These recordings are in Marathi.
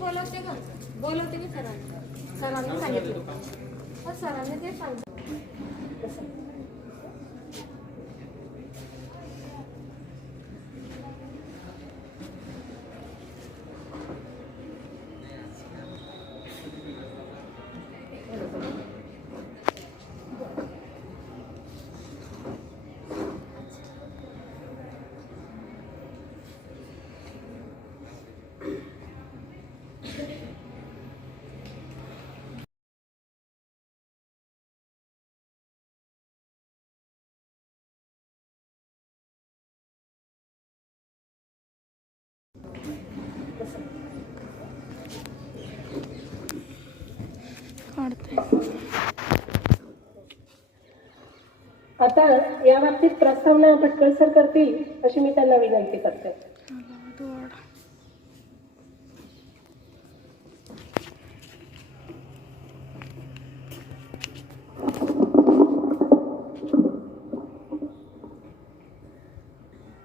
बोलवते मी सरांनी सांगितलं. सरांनी ते सांगितलं. आता या बाबतीत प्रस्तावना भटकळ सर करतील अशी मी त्यांना विनंती करते.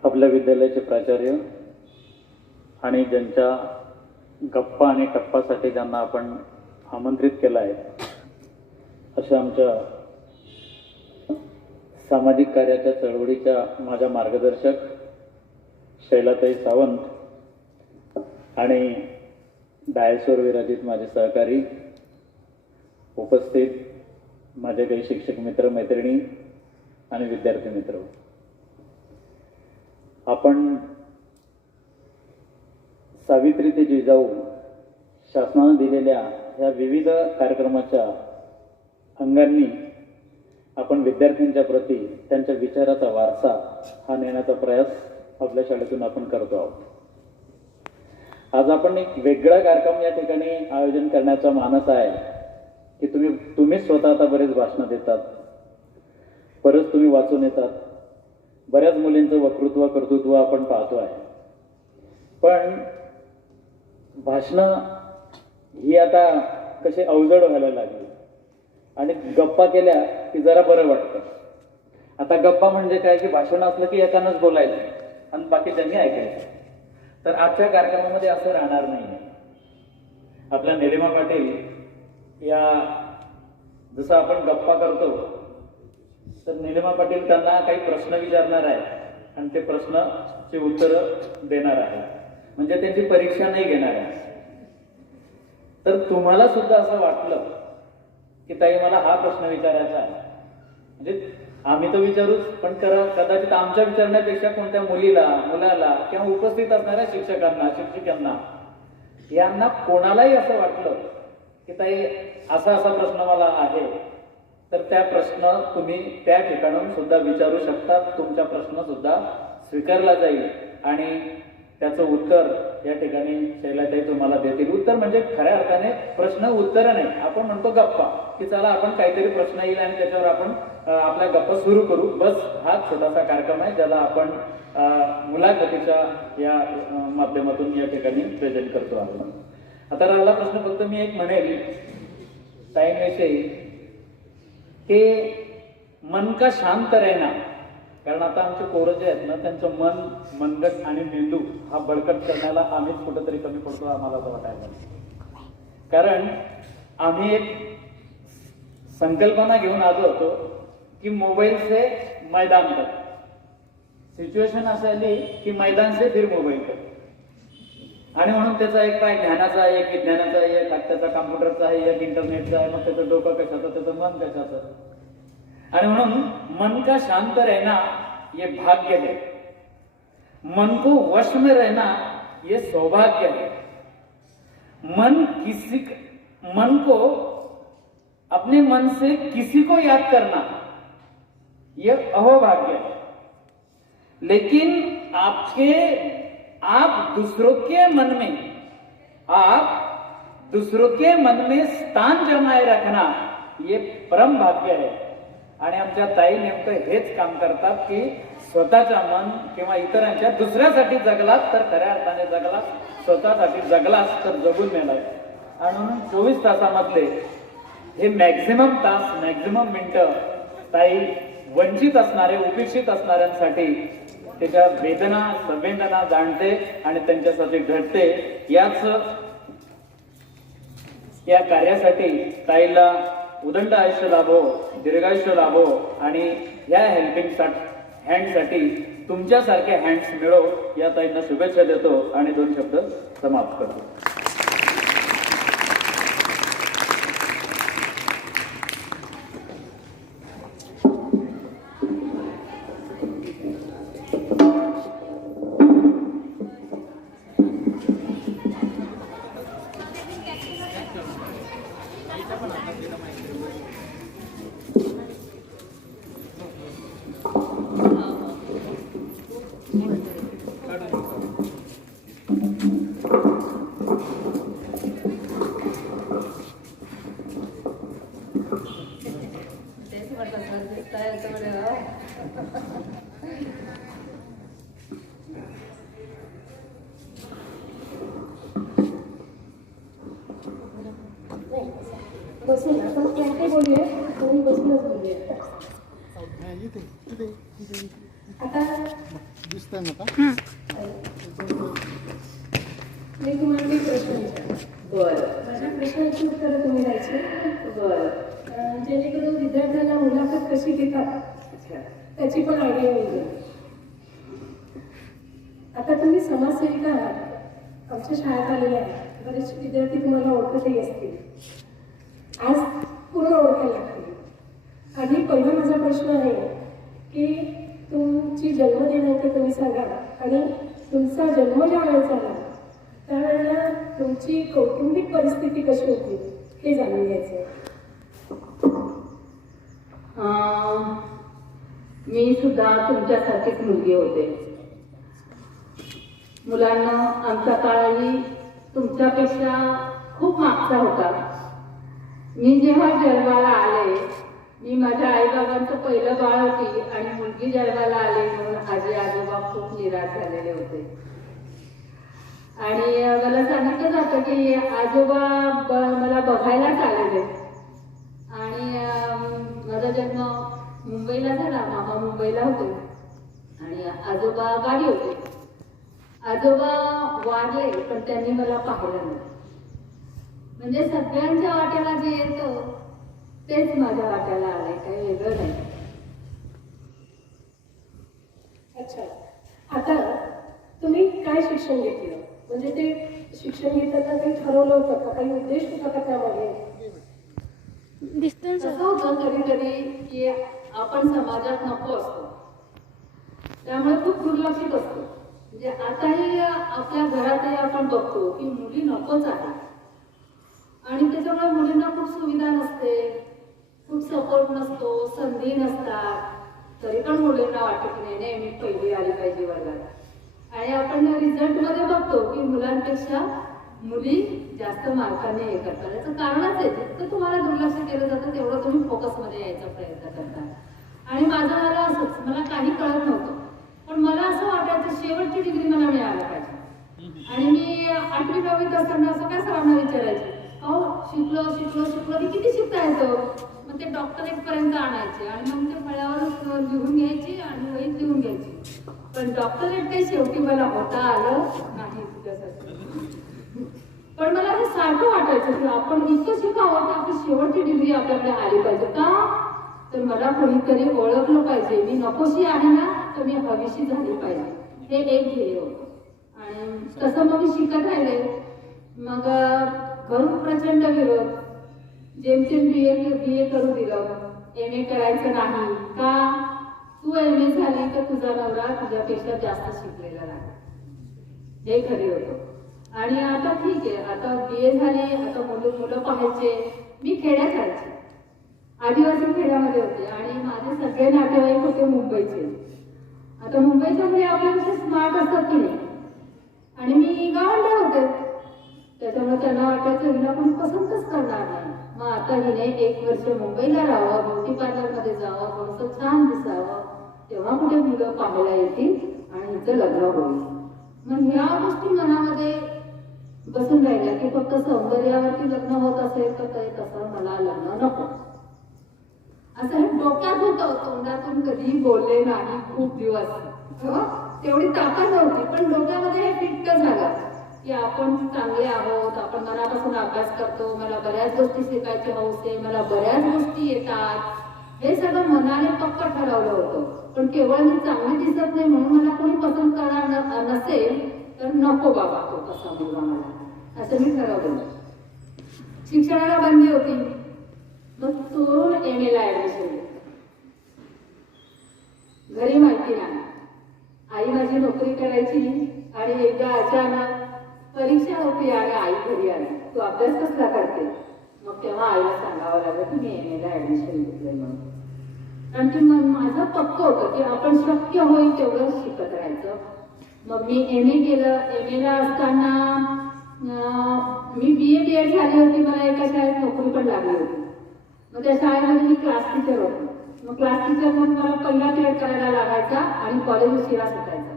आपल्या विद्यालयाचे प्राचार्य आणि ज्यांच्या गप्पा आणि टप्पासाठी ज्यांना आपण आमंत्रित केलं आहे अशा आमच्या सामाजिक कार्याच्या चळवळीच्या माझ्या मार्गदर्शक शैलाताई सावंत आणि डायसवर विराजित माझे सहकारी, उपस्थित माझे काही शिक्षक मित्र मैत्रिणी आणि विद्यार्थी मित्र, आपण सावित्री ते जिजाऊ शासनाने दिलेल्या ह्या विविध कार्यक्रमाच्या अंगांनी आपण विद्यार्थ्यांच्या प्रती त्यांच्या विचाराचा वारसा हा नेण्याचा प्रयास आपल्या शाळेतून आपण करतो आहोत. आज आपण एक वेगळा कार्यक्रम या ठिकाणी आयोजन करण्याचा मानस आहे की तुम्ही स्वतः आता बरेच भाषणं देतात, परत तुम्ही वाचून येतात, बऱ्याच मुलींचं वक्तृत्व कर्तृत्व आपण पाहतो आहे. पण भाषणं ही आता कशी अवजड व्हायला लागली आणि गप्पा केल्या की जरा बरं वाटतं. आता गप्पा म्हणजे काय की भाषण असलं की एकानंच बोलायचं आणि बाकी त्यांनी ऐकायचं. तर आजच्या कार्यक्रमामध्ये असं राहणार नाही. आपल्या निलिमा पाटील या जसं आपण गप्पा करतो तर निलिमा पाटील त्यांना काही प्रश्न विचारणार आहे आणि ते प्रश्नाची उत्तरं देणार आहे, म्हणजे त्यांची परीक्षा नाही घेणार आहे. तर तुम्हाला सुद्धा असं वाटलं की ताई मला हा प्रश्न विचारायचा आहे, म्हणजे आम्ही तो विचारूच, पण कदाचित आमच्या विचारण्यापेक्षा कोणत्या मुलाला किंवा उपस्थित असणाऱ्या शिक्षकांना शिक्षिकांना यांना कोणालाही असं वाटलं की ताई असा प्रश्न मला आहे, तर त्या प्रश्न तुम्ही त्या ठिकाणून सुद्धा विचारू शकता. तुमचा प्रश्न सुद्धा स्वीकारला जाईल आणि त्याचं उत्तर या ठिकाणी शैलाताई तुम्हाला देतील. उत्तर म्हणजे खऱ्या अर्थाने प्रश्न उत्तर नाही, आपण म्हणतो गप्पा, की चला आपण काहीतरी प्रश्न येईल आणि त्याच्यावर आपण आपल्या गप्पा सुरू करू. बस हा छोटासा कार्यक्रम आहे ज्याला आपण मुलाखतीच्या या माध्यमातून या ठिकाणी प्रेझेंट करतो आहोत. आता राहिला प्रश्न फक्त मी एक म्हणेल ताईंविषयी की मन का शांत रहना, कारण आता आमचे पोरं जे आहेत ना त्यांचं मनगट आणि मेंदू हा बळकट करण्याला आम्हीच कुठंतरी कमी पडतो आम्हाला असं वाटायला. कारण आम्ही एक संकल्पना घेऊन आलो होतो की मोबाईल से मैदान तक, सिच्युएशन असं आली की मैदान से फिर मोबाईल तक, आणि म्हणून त्याचा एक पाय ज्ञानाचा आहे, एक विज्ञानाचा आहे, एक त्याचा कॉम्प्युटरचा आहे, एक इंटरनेटचा आहे, मग त्याचं डोकं कशाचं, त्याचं मन कशाचं. आणि म्हणून मन का शांत रहना ये भाग्य है, मन को वश में रहना ये सौभाग्य है. मन को अपने मन से किसी को याद करना ये अहोभाग्य है. लेकिन आप दूसरों के मन में स्थान जमाए रखना ये परम भाग्य है. आणि आमच्या ताई नेमकं हेच काम करतात की स्वतःच्या मन किंवा इतरांच्या दुसऱ्यासाठी जगलात तर खऱ्या अर्थाने जगलात, स्वतःसाठी जगलात तर जगून नेलात. आणि म्हणून 24 तासामधले हे मॅक्झिमम तास, मॅक्झिमम मिनिटं ताई वंचित असणारे, उपेक्षित असणाऱ्यांसाठी त्याच्या वेदना संवेदना जाणते आणि त्यांच्यासाठी घडते. याच या कार्यासाठी ताईला उदंड आयुष्य लाभो, दीर्घायुष्य लाभो आणि या हेल्पिंग हँडसाठी तुमच्यासारखे हँड्स मिळो या ताईंना शुभेच्छा देतो आणि 2 शब्द समाप्त करतो. बसून आपण काय बोलूया, तुम्ही बसूनच बोलूया. आता मी तुम्हाला एक प्रश्न विचारतो. बरं. माझ्या प्रश्नाची उत्तरं तुम्ही द्यायची. बरं. जेणेकरून विद्यार्थ्यांना मुलाखत कशी घेतात त्याची पण आयडिया येईल. आता तुम्ही समाजसेविका आहात, आमच्या शाळेत आलेले आहेत, बरेचसे विद्यार्थी तुम्हाला ओळखतही असतील, आज पूर्ण ओळखायला लागतील. आधी पहिला माझा प्रश्न आहे की तुमची जन्मदिनांक तुम्ही सांगा आणि तुमचा जन्म ज्या वेळेस झाला त्यावेळेला तुमची कौटुंबिक परिस्थिती कशी होती हे जाणून घ्यायचं. मी सुद्धा तुमच्यासारखीच मुलगी होते. मुलांना आमचा काळही तुमच्यापेक्षा खूप मागचा होता. मी जेव्हा जन्माला आले, मी माझ्या आईबाबांचं पहिलं बाळ होती आणि मुलगी जन्माला आली म्हणून आजी आजोबा खूप निराश झालेले होते. आणि मला सांगितलं जातं की आजोबा मला बघायलाच आलेले. आणि माझा जन्म मुंबईला झाला, मामा मुंबईला होते आणि आजोबा गावी होते. आजोबा वारले पण त्यांनी मला पाहिलं नाही. म्हणजे सगळ्यांच्या वाट्याला जे येतं तेच माझ्या वाट्याला आलंय, काही वेगळं नाही. अच्छा, आता तुम्ही काय शिक्षण घेतलं, म्हणजे ते शिक्षण घेताना काही ठरवलं होतं का, काही उद्देश होता का त्यामध्ये? असं होतं कधी कधी की आपण समाजात नको असतो, त्यामुळे खूप दुर्लक्षित असतो. म्हणजे आताही आपल्या घरातही आपण बघतो की मुली नकोच आहे आणि त्याच्यामुळे मुलींना खूप सुविधा नसते, खूप सपोर्ट नसतो, संधी नसतात. तरी पण मुलींना वाटत की नाही मी पहिली आली पाहिजे वर्गात. आणि आपण रिझल्टमध्ये बघतो की मुलांपेक्षा मुली जास्त मार्काने हे करतात. याचं कारणच आहे जितकं तुम्हाला दुर्लक्ष केलं जातं तेवढं तुम्ही फोकसमध्ये यायचा प्रयत्न करता. आणि माझं झालं असंच, मला काही कळत नव्हतं पण मला असं वाटायचं शेवटची डिग्री मला मिळायला पाहिजे. आणि मी 8वी 9वीत असताना असं काय सरांना विचारायचे, अहो शिकलो शिकलो शिकलो की किती शिकता येतं. मग ते डॉक्टरेट पर्यंत आणायचे आणि मग ते फळ्यावर लिहून घ्यायची आणि वहीत लिहून घ्यायची. पण डॉक्टरेट काही शेवटी मला होता आलं नाही तुझ्यासाठी. पण मला हे सारखं वाटायचं की आपण इतकं शिकावं तर आपली शेवटची डिग्री आपल्याकडे आली पाहिजे का, तर मला कोणीतरी ओळखलं पाहिजे, मी नकोशी आहे ना तर मी हवीशी झाली पाहिजे, हे एक ध्येय होतं. आणि तसं मग मी शिकत राहिले. मग घरून प्रचंड विरोध, जेमतेम बी ए करू दिलं, MA करायचं नाही का, तू MA झाली तर तुझा नवरा तुझ्यापेक्षा जास्त शिकलेला नाही, हे खरे होतं. आणि आता ठीक आहे, आता BA झाली, आता मुलं पाहायचे. मी खेड्यात राहायचे, आदिवासी खेड्यामध्ये होते आणि माझे सगळे नातेवाईक होते मुंबईचे. आता मुंबईच्या मुली आपल्यापेक्षा स्मार्ट असतात की नाही, आणि मी गावाला होते त्याच्यामुळे त्यांना वाटायचं हिला पण पसंतच करणार नाही. मग आता हिने 1 वर्ष मुंबईला राहावं, ब्युटी पार्लरमध्ये जावं, थोडंसं छान दिसावं, तेव्हा कुठे मुलं पाहायला येतील आणि हिचं लग्न होईल. मग ह्या गोष्टी मनामध्ये बसून राहिल्या की फक्त सौंदर्यावरती लग्न होत असेल तर ते तसं मला लग्न नको, असं हे डोक्यात होतं. तोंडातून कधी बोलले नाही खूप दिवस, तेवढी ताकद नव्हती पण डोक्यामध्ये हे फिट्ट झालं की आपण चांगले आहोत, आपण मनापासून अभ्यास करतो, मला बऱ्याच गोष्टी शिकायची हौस आहे, मला बऱ्याच गोष्टी येतात, हे सगळं मनाने पक्क ठरवलं होतं. पण केवळ मी चांगली दिसत नाही म्हणून मला कोणी पसंत करणार नसेल तर नको बाबा तो तसा मुलगा मला, असं मी ठरवलं. शिक्षणाला बंदी होती, मग चोरून MA ला ऍडमिशन घेतलं. घरी माहिती नाही. आई माझी नोकरी करायची आणि एकदा अचानक परीक्षा होती आणि आई घरी आली, तू अभ्यास कसला करते? मग तेव्हा आईला सांगावं लागलं की मी MA ला ऍडमिशन घेतलंय म्हणून. कारण की माझं पक्क होतं की आपण शक्य होईल तेवढं शिकत राहायचं. मग मी MA केलं. MA ला असताना मी BA BEd झाली होती, मला एका शाळेत नोकरी पण लागली होती. मग त्या शाळेमध्ये मी क्लास टीचर होते. मग क्लास टीचर म्हणून मला पहिला पिरियड करायला लागायचा आणि कॉलेज उशिरा सुटायचा.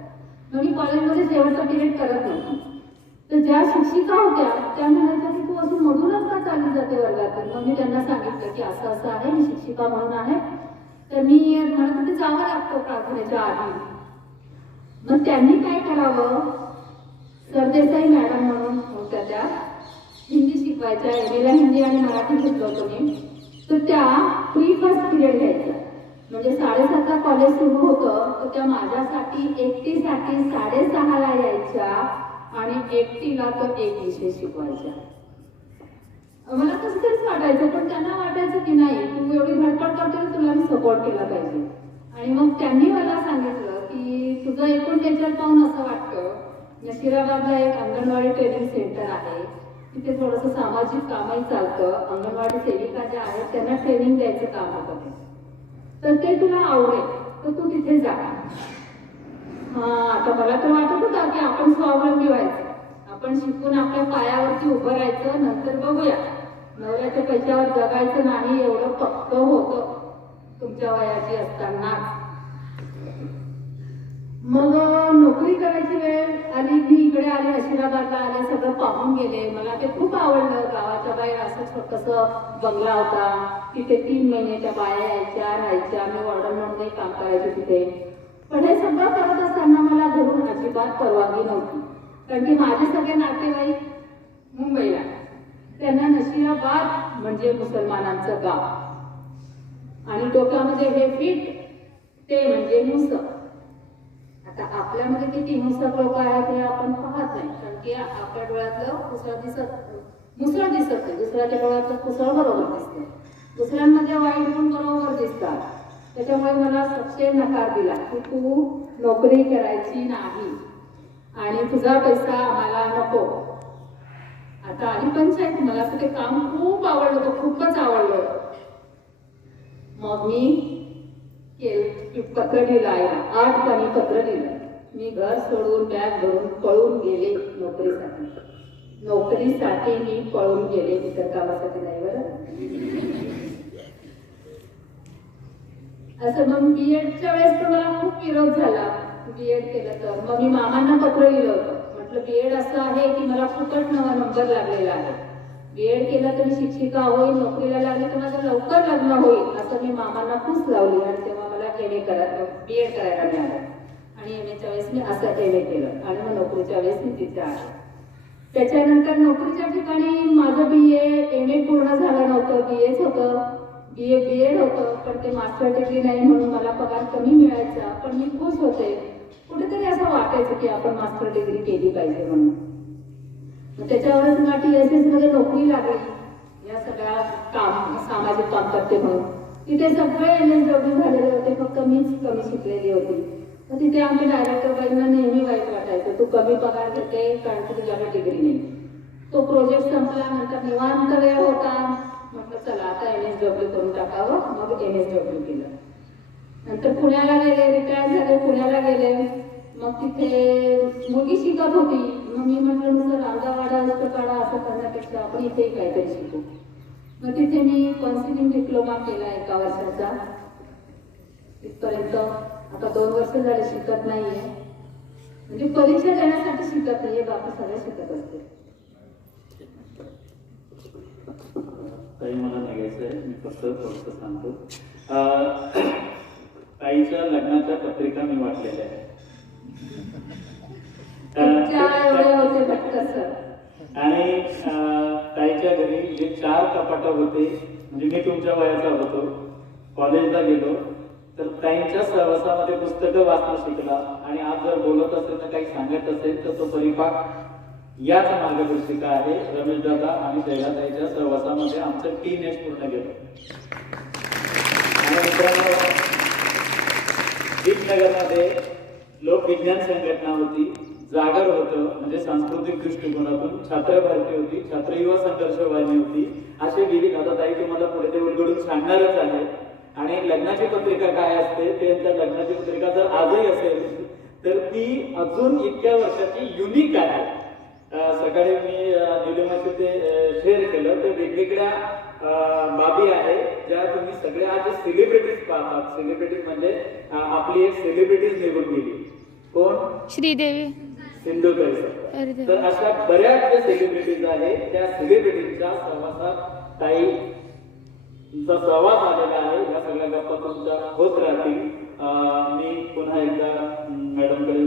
मग मी कॉलेजमध्ये शेवटचा पिरियड करत नव्हती. तर ज्या शिक्षिका होत्या त्या म्हणायच्या की तू असं मधूनच का चालली जाते वर्गातून? मग मी त्यांना सांगितलं की असं असं आहे, मी शिक्षिका म्हणून आहे, तर मी मला तिथे जावं लागतं प्रार्थनेच्या आधी. मग त्यांनी काय करावं, सरदेसाई मॅडम म्हणून होत्या त्या, हिंदी शिकवायच्या, MA ला हिंदी आणि मराठी घेतलं होतं मी. तर त्या फ्री फर्स्ट पिरियड घ्यायच्या. म्हणजे 7:30ला कॉलेज सुरू होतं तर त्या माझ्यासाठी एकटीसाठी 6:30ला यायच्या आणि एकटीला तो एक विषय शिकवायच्या. मला कसं तरीच वाटायचं, पण त्यांना वाटायचं की नाही तू एवढी धडपड करते, तुला मी सपोर्ट केला पाहिजे. आणि मग त्यांनी मला सांगितलं की तुझं एकूण नेचर पाहून असं वाटतं, नशिराबादला एक अंगणवाडी ट्रेनिंग सेंटर आहे, तिथे थोडंसं सामाजिक कामही चालतं, अंगणवाडी सेविका ज्या आहेत त्यांना ट्रेनिंग द्यायचं काम होतं ते, तर ते तुला आवडेल तर तू तिथे जा. आता मला तर वाटत होतं की आपण स्वावलंबी व्हायचं, आपण शिकून आपल्या पायावरती उभं राहायचं, नंतर बघूया, नवऱ्याच्या पैशावर जगायचं नाही, एवढं पक्क होतं तुमच्या वयाची असताना. मग नोकरी करायची वेळ आली, मी इकडे आले, नशिराबादला आले, सगळं पाहून गेले. मला ते खूप आवडलं. गावाच्या बाहेर असं छोटंसं बंगला होता, तिथे 3 महिन्याच्या बाया यायच्या, राहायच्या, मी वॉर्डन म्हणूनही काम करायचे तिथे. पण हे सगळं करत असताना मला घरून अजिबात परवानगी नव्हती, कारण की माझे सगळे नातेवाईक मुंबईला, त्यांना नशिराबाद म्हणजे मुसलमानांचं गाव आणि डोक्यामध्ये हे फिट ते म्हणजे मुसळ. आता आपल्यामध्ये किती हिंसक लोक आहेत हे आपण पाहत नाही, कारण की आपल्या डोळ्यातलं मुसळ दिसत नाही, दुसऱ्याच्या डोळ्यातलं कुसळ बरोबर दिसतं, दुसऱ्यांमध्ये वाईट गुण बरोबर दिसतात. त्याच्यामुळे मला सक्षम नकार दिला की तू नोकरी करायची नाही आणि तुझा पैसा आम्हाला नको. आता आली पंचायत, मला ते काम खूप आवडलं होतं, खूपच आवडलं होतं. मग मी पत्र लिहिलं आहे, 8 पानी पत्र लिहिलं. मी घर सोडून बॅग भरून पळून गेले नोकरीसाठी मी पळून गेले, इतर कामासाठी नाही बरं. असं मग BEdच्या वेळेस तर मला खूप विरोध झाला, BEd केलं तर. मग मी मामांना पत्र लिहिलं होतं, म्हटलं BEd असं आहे की मला फुकट नंबर लागलेला आहे, BEd केलं तर मी शिक्षिका होईल, नोकरीला लागले तर माझं लवकर लग्न होईल, असं मी मामांना फूस लावली. आणि तेव्हा मला BEd करायला मिळालं आणि MAच्या वेळेस मी असं MA केलं आणि मग नोकरीच्या वेळेस मी तिथे आले. त्याच्यानंतर नोकरीच्या ठिकाणी माझं MA पूर्ण झालं नव्हतं, BAच होतं, BA BEd होतं, पण ते मास्टर डिग्री नाही म्हणून मला पगार कमी मिळायचा. पण मी खुश होते, कुठेतरी असं वाटायचं की आपण मास्टर डिग्री केली पाहिजे म्हणून. मग त्याच्यावरच मला TSS मध्ये नोकरी लागली, या सगळ्या सामाजिक काम करते म्हणून. तिथे सगळे NSW झालेले होते, फक्त मीच कमी शिकलेली होती. तर तिथे आमच्या डायरेक्टर बाईंना नेहमी वाईट वाटायचं, तू कमी पगार घेते कारण की तुझ्याकडे डिग्री नाही. तो प्रोजेक्ट संपल्यानंतर निवांत वेळ होता, म्हटलं चला आता NSW करून टाकावं. मग NSW केलं. नंतर पुण्याला गेले, रिटायर झाले, पुण्याला गेले. मग तिथे मुलगी शिकत होती, मग मी म्हटलं नुसतं रांगावाडा काढा असं करण्यापेक्षा आपण इथेही काहीतरी शिकू. मग तिथे मी काउन्सिलिंग डिप्लोमा केला 1 वर्षाचा. तिथपर्यंत आता 2 वर्ष झाले शिकत नाहीये, म्हणजे परीक्षा देण्यासाठी शिकत नाहीये, बाकी सगळं शिकत असते. काही मला सांगायचं आहे, मी फक्त थोडंसं सांगतो. ताईच्या लग्नाच्या पत्रिका मी वाटलेल्या आहेत. एवढे होते भटकसर. आणि ताईच्या घरी जे 4 कपाटं होते, म्हणजे मी तुमच्या वयाचा होतो, कॉलेजला गेलो, तर ताईंच्या सहवासामध्ये पुस्तकं वाचणं शिकला. आणि आज जर बोलत असेल तर काही सांगत असेल तर तो परिपाक याच मार्गदर्शिका आहे. रमेश दादा आणि शैलाताईच्या सहवासामध्ये आमचं टीनेज पूर्ण गेलं. आणि मित्रांनो, दीपनगरमध्ये लोकविज्ञान संघटना होती, जागर होतं, म्हणजे सांस्कृतिक दृष्टिकोनातून छात्र भारती होती, छात्र युवा संघर्ष वाहिनी होती. असे विविध, आता ताई तुम्हाला पुढे ते उलगडून सांगणारच आहे. आणि लग्नाची पत्रिका काय असते, त्यांच्या लग्नाची पत्रिका जर आजही असेल तर ती अजून इतक्या वर्षाची युनिक आहे. सकाळी मी निवडणुकीत ते शेअर केलं, तर वेगवेगळ्या बाबी आहेत ज्या तुम्ही सगळे आज सेलिब्रिटीज पाहतात. सेलिब्रिटीज म्हणजे आपली एक सेलिब्रिटीज निघून गेली. कोण? श्रीदेवी, सिंधुताई. तर अशा बऱ्याच ज्या सेलिब्रिटीज आहेत त्या सेलिब्रिटीजच्या सहवासात ताईंचा सहवास आलेला आहे. या सगळ्या गप्पा तुमच्या होत राहतील. मी पुन्हा एकदा मॅडमकडे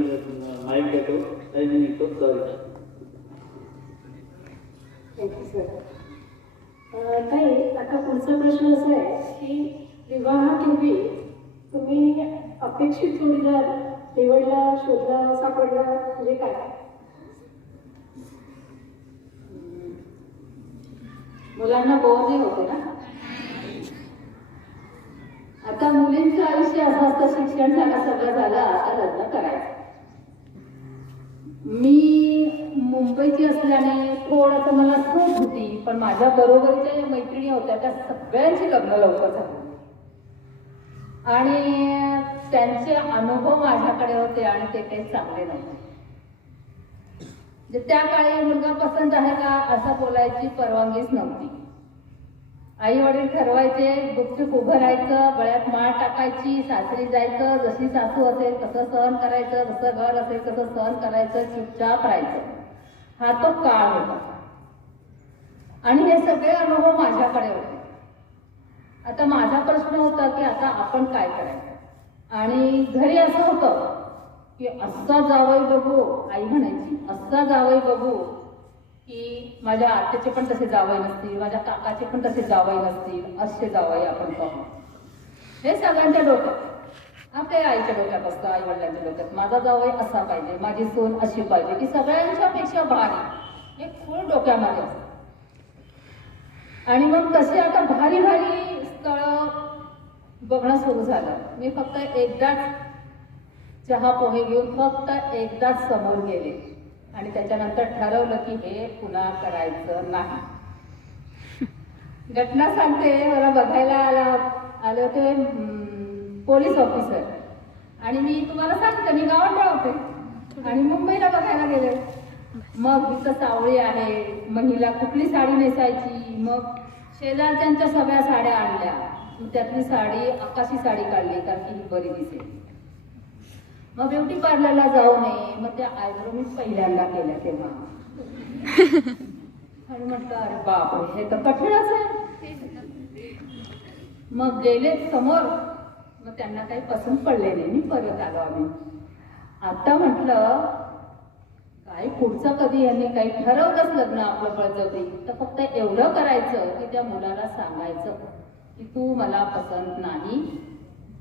माईक देतो. त्यांनी निघतो. सॉरी. Thank you sir. ताई, आता पुढचा प्रश्न असा आहे की विवाहापूर्वी तुम्ही अपेक्षित जोडीदार निवडला, शोधला, सापडला म्हणजे काय? मुलांना बोर नाही होते ना. आता मुलींचं आयुष्य असं असतं, शिक्षण झालं, सगळं झालं, आता लग्न करायचं. मी मुंबईची असल्याने थोडंसं मला सूट होती, पण माझ्या बरोबरीच्या ज्या मैत्रिणी होत्या त्या सगळ्यांची लग्न लवकर झाली आणि त्यांचे अनुभव माझ्याकडे होते आणि ते काही चांगले नव्हते. म्हणजे त्या काळी मुलगा पसंत आहे का असं बोलायची परवानगीच नव्हती. आई वडील ठरवायचे, गुपचूप उभं राहायचं, गळ्यात माळ टाकायची, सासरी जायचं, जशी सासू असेल तसं सहन करायचं, जसं घर असेल तसं सहन करायचं, चुपचाप राहायचं. हा तो काळ होता आणि हे सगळे अनुभव माझ्याकडे होते. आता माझा प्रश्न होता की आता आपण काय करायचं. आणि घरी असं होतं की असा जावई बघू, आई म्हणायची, असा जावई बघू की माझ्या आत्याचे पण तसे जावई नसतील, माझ्या काकाचे पण तसे जावई नसतील, असे जावई आपण पाहू. हे सगळ्यांच्या डोक्यात, आपल्या आईच्या डोक्यात असतं, आई वडिलांच्या डोक्यात माझा जावई असा पाहिजे, माझी सून अशी पाहिजे, की सगळ्यांच्या पेक्षा भारी एक फुल डोक्यामध्ये असतं. आणि मग तसे आता भारी भारी स्थळ बघणं सुरू झालं. मी फक्त एकदाच चहा पोहे घेऊन फक्त एकदाच समोर गेले आणि त्याच्यानंतर ठरवलं की हे पुन्हा करायचं नाही. घटना सांगते, मला बघायला आले होते पोलीस ऑफिसर आणि मी तुम्हाला सांगते मी गावात होते आणि मुंबईला बघायला गेले. मग इथं सावळी आहे, महिला कुठली साडी नेसायची, मग शेजारच्यांच्या सगळ्या साड्या आणल्या, त्यातली साडी आकाशी साडी काढली कारण की ही बरी दिसेल. मग ब्युटी पार्लरला जाऊ नये, मग त्या आयब्रो मी पहिल्यांदा केल्या तेव्हा आणि म्हटलं अरे बापरे हे तर कठीणच आहे. मग गेले समोर, मग त्यांना काही पसंत पडले नाही, मी परत आलो आम्ही. आता म्हटलं काय पुढचं कधी यांनी काही ठरवलंच लग्न आपलं बळजबरी, तर फक्त एवढं करायचं की त्या मुलाला सांगायचं की तू मला पसंत नाही,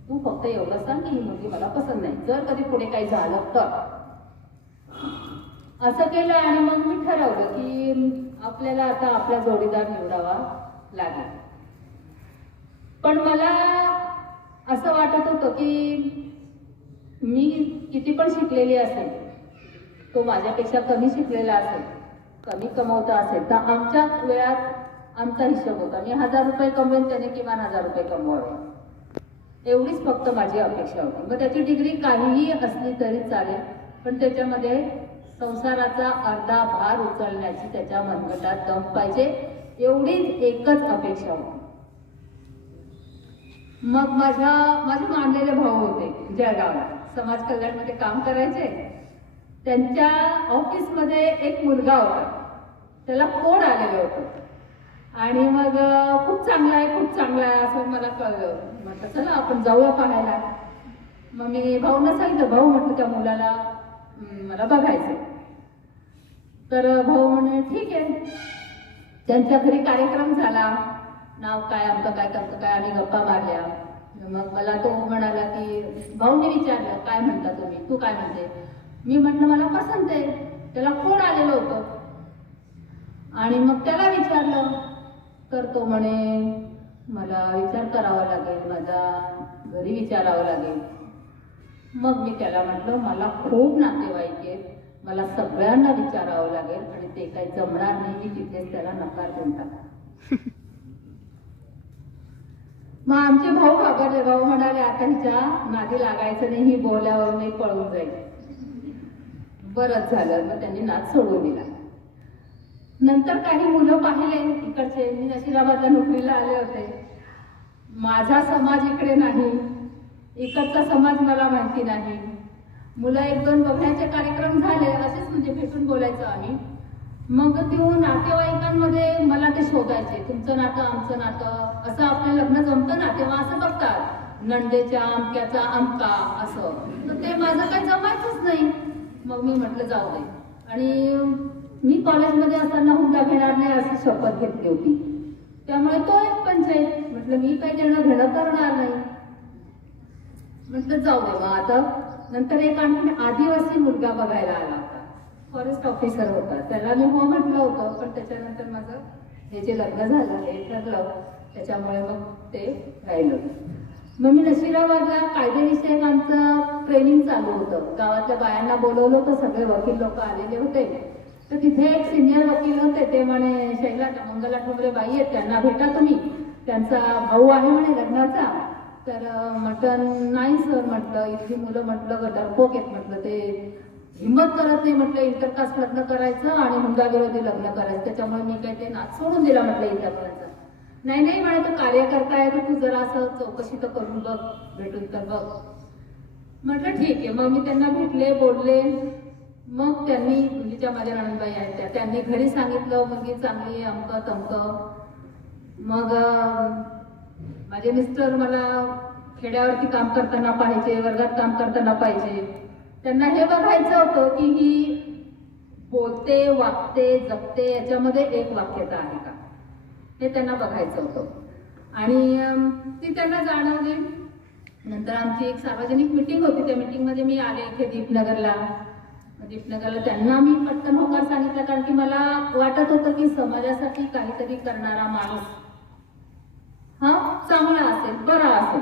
तू फक्त एवढं सांग की ही मुलगी मला पसंत नाही, जर कधी पुढे काही झालं तर. असं केलं आणि मग मी ठरवलं की आपल्याला आता आपला जोडीदार निवडावा लागेल. पण मला असं वाटत होतं की मी किती पण शिकलेली असेल, तो माझ्यापेक्षा कमी शिकलेला असेल, कमी कमवता असेल, तर आमच्या वेळात आमचा हिशोब होता. मी 1000 रुपये कमवेन, त्याने किमान 1000 रुपये कमवावे, एवढीच फक्त माझी अपेक्षा होती. मग त्याची डिग्री काहीही असली तरी चालेल, पण त्याच्यामध्ये संसाराचा अर्धा भार उचलण्याची त्याच्या मनगटात दम पाहिजे, एवढीच एकच अपेक्षा होती. मग माझे मानलेले भाऊ होते जळगावला, समाज कल्याणमध्ये काम करायचे. त्यांच्या ऑफिसमध्ये एक मुलगा होता, त्याला कोड आलेलं होतं आणि मग खूप चांगला आहे, खूप चांगला आहे असं मला कळलं. म्हटलं चला आपण जाऊया पाहायला. मग मी भाऊंना सांगितलं, भाऊ म्हटलं त्या मुलाला मला बघायचं. तर भाऊ म्हणे ठीक आहे. त्यांच्या घरी कार्यक्रम झाला, नाव काय आमचं काय करतं काय, आम्ही गप्पा मारल्या. मग मला तो म्हणाला की भाऊने विचारलं काय म्हणता तुम्ही, तू काय म्हणते. मी म्हटलं मला पसंत आहे. त्याला कोण आलेलं होतं आणि मग त्याला विचारलं तर तो म्हणे मला विचार करावा लागेल, माझ्या घरी विचारावं लागेल. मग मी त्याला म्हटलं मला खूप नातेवाईक आहेत, मला सगळ्यांना विचारावं लागेल आणि ते काही जमणार नाही. मी तिथेच त्याला नकार देऊन टाकला. मग आमचे भाऊ घाबरले. भाऊ म्हणाले आता हिच्या नादी लागायचं नाही, ही बोलल्यावर नाही पळून जाईल. बरंच झालं. मग त्यांनी नाद सोडून दिला. नंतर काही मुलं पाहिले इकडचे, मी नशिराबादला नोकरीला आले होते. माझा समाज इकडे नाही, इकडचा समाज मला माहिती नाही. मुलं एक दोन बघण्याचे कार्यक्रम झाले, असेच म्हणजे भेटून बोलायचं आम्ही. मग ते नातेवाईकांमध्ये मला ते शोधायचे, तुमचं नातं आमचं नातं, असं आपलं लग्न जमतं ना तेव्हा असं बघतात, नंदेच्या अमक्याचा अमका असं. तर ते माझं काही जमायचंच नाही. मग मी म्हटलं जाऊ दे. आणि मी कॉलेजमध्ये असताना हुंडा घेणार नाही अशी शपथ घेतली होती. त्यामुळे तो एक पंचायत. म्हटलं मी काही त्यांना घेणं करणार नाही. म्हटलं जाऊ दे. मग आता नंतर एक आणखी आदिवासी मुलगा बघायला आला होता, फॉरेस्ट ऑफिसर होता. त्याला मी हो म्हटलं होतं, पण त्याच्यानंतर माझं हे जे लग्न झालं हे ठरलं, त्याच्यामुळे मग ते राहिलं. मग मी नशिराबादला कायदेविषयक आमचं ट्रेनिंग चालू होतं. गावातल्या बायांना बोलवलं होतं, सगळे वकील लोक आलेले होते. तर तिथे एक सिनियर वकील होते, ते म्हणे शैला मंगला ठोंबरे बाई आहेत, त्यांना भेटा तुम्ही, त्यांचा भाऊ आहे म्हणे लग्नाचा. तर म्हटलं नाही सर, म्हटलं इथली मुलं म्हटलं डरपोक आहेत, म्हटलं ते हिंमत करत नाही म्हटलं इंटरकास्ट लग्न करायचं आणि हुंडा विरोधी लग्न करायचं, त्याच्यामुळे मी काही ते नाच सोडून दिला म्हटलं इंटरकास्ट. नाही नाही म्हणे तो कार्यकर्ता आहे, तर तू जरा असं चौकशी तर करून बघ, भेटून तर बघ. म्हटलं ठीक आहे. मग मी त्यांना भेटले, बोलले. मग त्यांनी मुलीच्या माझ्या नणंदबाई आहेत त्यांनी घरी सांगितलं मुलगी चांगली आहे अमकं तमकं. मग माझे मिस्टर मला खेड्यावरती काम करताना पाहिजे, वर्गात काम करताना पाहिजे. त्यांना हे बघायचं होतं की ही बोलते, वागते, जपते, याच्यामध्ये एक वाक्यता आहे का, हे त्यांना बघायचं होतं. आणि ती त्यांना जाणवली. नंतर आमची एक सार्वजनिक मिटिंग होती, त्या मिटिंगमध्ये मी आले इथे दीपनगरला. त्यांना मी पटकन होकार सांगितलं, कारण की मला वाटत होतं की समाजासाठी काहीतरी करणारा माणूस हा चांगला असेल, बरा असेल.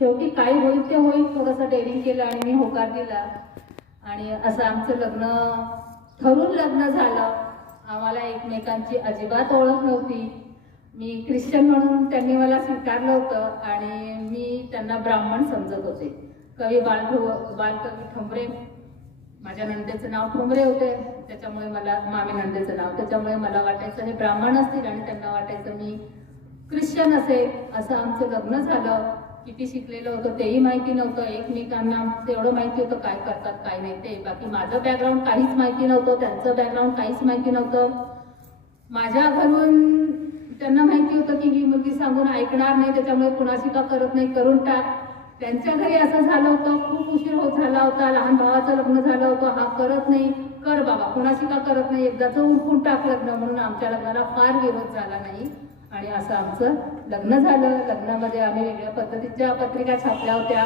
शेवटी काही होईल ते होईल, थोडंसं डेअरिंग केलं आणि मी होकार दिला. आणि असं आमचं लग्न ठरून लग्न झालं. आम्हाला एकमेकांची अजिबात ओळख नव्हती. मी ख्रिश्चन म्हणून त्यांनी मला स्वीकारलं होतं आणि मी त्यांना ब्राह्मण समजत होते. बालकवी ठोंबरे, माझ्या नंदेचं नाव ठोंबरे होते, त्याच्यामुळे मला मामी नंदेचं नाव, त्याच्यामुळे मला वाटायचं हे ब्राह्मण असतील आणि त्यांना वाटायचं मी ख्रिश्चन असेल. असं आमचं लग्न झालं. किती शिकलेलं होतं तेही माहिती नव्हतं. एकमेकांना तेवढं माहिती होतं काय करतात काय नाही ते. बाकी माझं बॅकग्राऊंड काहीच माहिती नव्हतं, त्यांचं बॅकग्राऊंड काहीच माहिती नव्हतं. माझ्या घरून त्यांना माहिती होतं की ही मुलगी सांगून ऐकणार नाही, त्याच्यामुळे कुणाशी का करत नाही, करून टाक. त्यांच्या घरी असं झालं होतं, खूप उशीर होत झाला होता, लहान भावाचं लग्न झालं होतं, हा करत नाही, कर बाबा, कुणाशी का करत नाही, एकदाचं उरकून टाक लग्न. म्हणून आमच्या लग्नाला फार विरोध झाला नाही आणि असं आमचं लग्न झालं. लग्नामध्ये आम्ही वेगळ्या पद्धतीच्या पत्रिका छापल्या होत्या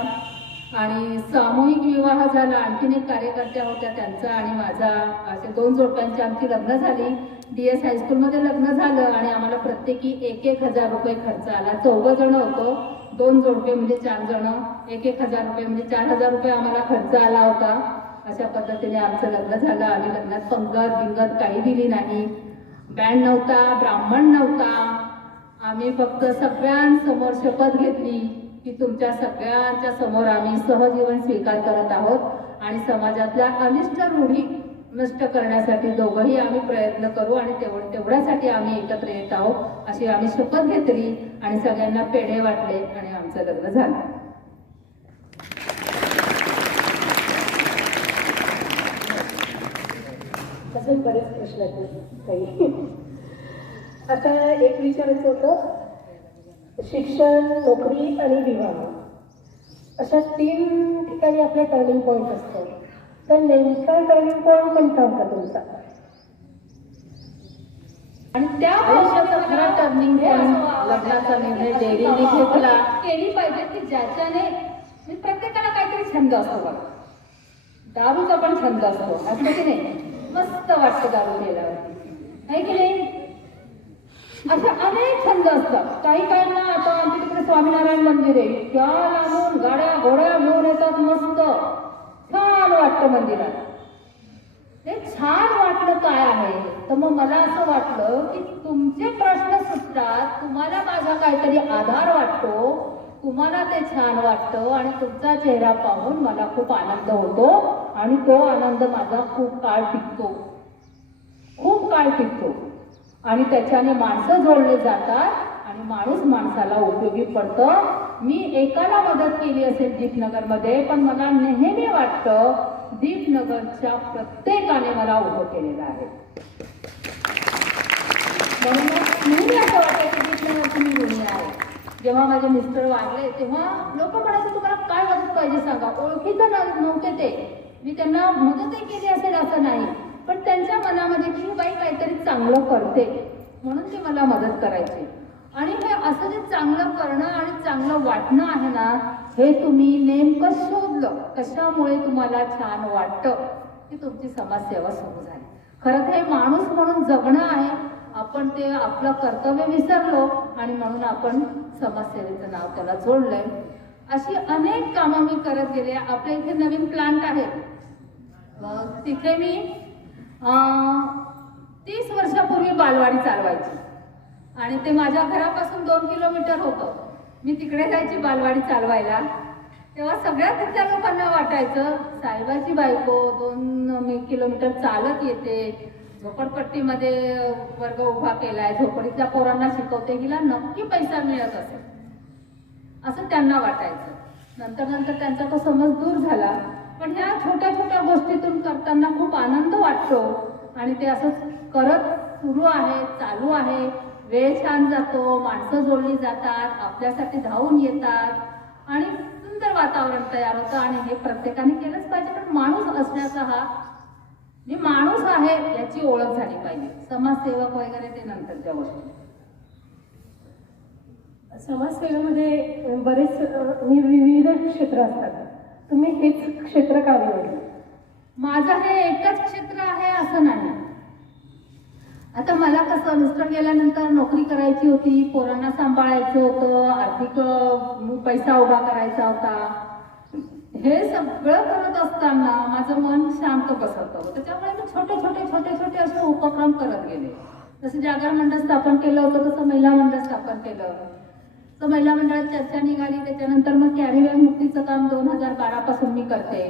आणि सामूहिक विवाह झाला. आणखीन एक कार्यकर्त्या होत्या, त्यांचा आणि माझा, असे 2 जोडप्यांची आमची लग्न झाली. DS हायस्कूलमध्ये लग्न झालं आणि आम्हाला प्रत्येकी 1,000 रुपये खर्च आला. 4 जण होतो, 2 जोडपे म्हणजे 4 जण, 1,000 रुपये म्हणजे 4,000 रुपये आम्हाला खर्च आला होता. अशा पद्धतीने आमचं लग्न झालं. आम्ही लग्नात पंगत बिंगत काही दिली नाही, बँड नव्हता, ब्राह्मण नव्हता. आम्ही फक्त सगळ्यांसमोर शपथ घेतली की तुमच्या सगळ्यांच्या समोर आम्ही सहजीवन स्वीकार करत आहोत आणि समाजातल्या अनिष्ट रूढी नष्ट करण्यासाठी दोघंही आम्ही प्रयत्न करू आणि तेवढ्यासाठी आम्ही एकत्र येत आहोत अशी आम्ही शपथ घेतली आणि सगळ्यांना पेढे वाटले आणि आमचं लग्न झालं. अजून बरेच प्रश्न आहेत काही. आता एक विचारायचं होतं, शिक्षण, नोकरी आणि विवाह अशा 3 ठिकाणी आपला टर्निंग पॉईंट असतो. तर नेमका टर्निंग पॉईंट कोणता होता तुमचा? आणि त्या आयुष्याचा खरा टर्निंग पॉइंट लग्नाचा निर्णय डेअरीने घेतला. केली पाहिजे की ज्याच्याने म्हणजे प्रत्येकाला काहीतरी छंद असतो बघा. दारूचा पण छंद असतो असं की नाही. मस्त वाटतं दारू केल्यावर आहे की नाही. असे अनेक छंद असतात. काही काहींना आता आमच्या तिकडे स्वामीनारायण मंदिर आहे, इतक्या लांबून गाड्या घोड्या घेऊन येतात. मस्त छान वाटतं मंदिरात. ते छान वाटलं काय आहे तर मग मला असं वाटलं की तुमचे प्रश्न सुटतात, तुम्हाला माझा काहीतरी आधार वाटतो, तुम्हाला ते छान वाटतं आणि तुमचा चेहरा पाहून मला खूप आनंद होतो आणि तो आनंद माझा खूप काळ टिकतो, खूप काळ टिकतो. आणि त्याच्याने माणसं जोडले जातात आणि माणूस माणसाला उपयोगी पडतं. मी एकाला मदत केली असेल दीपनगरमध्ये, पण मला नेहमी वाटतं दीपनगरच्या प्रत्येकाने मला उभं केलेलं आहे. म्हणून नेहमी असं वाटतं की दीपनगरची मी ऋणी आहे. जेव्हा माझे मिस्टर वारले तेव्हा लोक म्हणायचे तुम्हाला काय मदत पाहिजे सांगा. ओळखीचं नव्हते ते, मी त्यांना मदतही केली असेल असं नाही, पण त्यांच्या मनामध्ये की बाई काहीतरी चांगलं करते म्हणून ते मला मदत करायचे. आणि हे असं जे चांगलं करणं आणि चांगलं वाटणं आहे ना, हे तुम्ही नेमकं शोधलं कशामुळे तुम्हाला छान वाटतं की तुमची समाजसेवा सुरू झाली. खरं तर हे माणूस म्हणून जगणं आहे. आपण ते आपलं कर्तव्य विसरलो आणि म्हणून आपण समाजसेवेचं नाव त्याला जोडलंय. अशी अनेक कामं मी करत गेले. आपल्या इथे नवीन प्लांट आहे, तिथे मी 30 वर्षापूर्वी बालवाडी चालवायची आणि ते माझ्या घरापासून 2 किलोमीटर होतं. मी तिकडे जायची बालवाडी चालवायला. तेव्हा सगळ्या तिथल्या लोकांना वाटायचं साहेबाची बायको 2 किलोमीटर चालत येते, झोपडपट्टीमध्ये वर्ग उभा केलाय, झोपडीतल्या पोरांना शिकवते, हिला नक्की पैसा मिळत असेल असं त्यांना वाटायचं. नंतर नंतर त्यांचा तो समज दूर झाला. पण ह्या छोट्या छोट्या गोष्टीतून करताना खूप आनंद वाटतो आणि ते असंच करत सुरू आहे, चालू आहे. वेळ छान जातो, माणसं जोडली जातात, आपल्यासाठी धावून येतात आणि सुंदर वातावरण तयार होतं. आणि हे प्रत्येकाने केलंच पाहिजे. पण माणूस असण्याचा हा मी माणूस आहे याची ओळख झाली पाहिजे. समाजसेवक वगैरे ते नंतरच्या गोष्टी. समाजसेवेमध्ये बरेच विविध क्षेत्र असतात. तुम्ही हेच क्षेत्र का निवडलं? माझं हे एकच क्षेत्र आहे असं नाही. आता मला कसं मिस्टर गेल्यानंतर नोकरी करायची होती, पोरांना सांभाळायचं होतं, आर्थिक पैसा उभा करायचा होता. हे सगळं करत असताना माझं मन शांत बसत होतं. त्याच्यामुळे मी छोटे छोटे असे उपक्रम करत गेले. जसं जागर मंडळ स्थापन केलं होतं तसं महिला मंडळ स्थापन केलं. तर महिला मंडळात चर्चा निघाली. त्याच्यानंतर मग कॅरी बॅग मुक्तीचं काम 2012 पासून मी करते.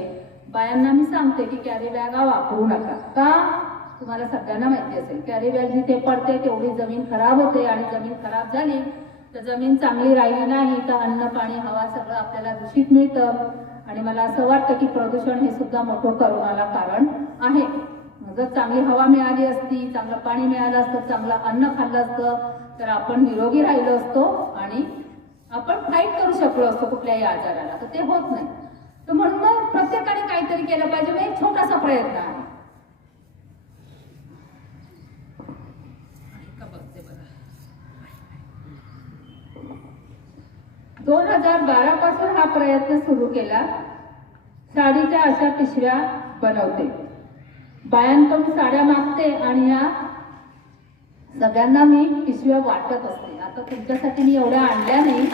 बायांना मी सांगते की कॅरी बॅग वापरू नका. का? तुम्हाला सगळ्यांना माहिती असेल कॅरी बॅग जिथे पडते तेवढी जमीन खराब होते आणि जमीन खराब झाली तर जमीन चांगली राहिली नाही तर अन्न पाणी हवा सगळं आपल्याला दूषित मिळतं. आणि मला असं वाटतं की प्रदूषण हे सुद्धा मोठं करोनाला कारण आहे. जर चांगली हवा मिळाली असती, चांगलं पाणी मिळालं असतं, चांगलं अन्न खाल्लं असतं तर आपण निरोगी राहिलो असतो आणि आपण फाईट करू शकलो असतो कुठल्याही आजाराला. तर ते होत नाही. तर म्हणून मग प्रत्येकाने काहीतरी केलं पाहिजे. मग एक छोटासा प्रयत्न आहे. 2012 पासून हा प्रयत्न सुरू केला. साडीच्या अशा पिशव्या बनवते, बायांकडून साड्या मागते आणि या सगळ्यांना मी पिशव्या वाटत असते. आता तुमच्यासाठी मी एवढ्या आणल्या नाही,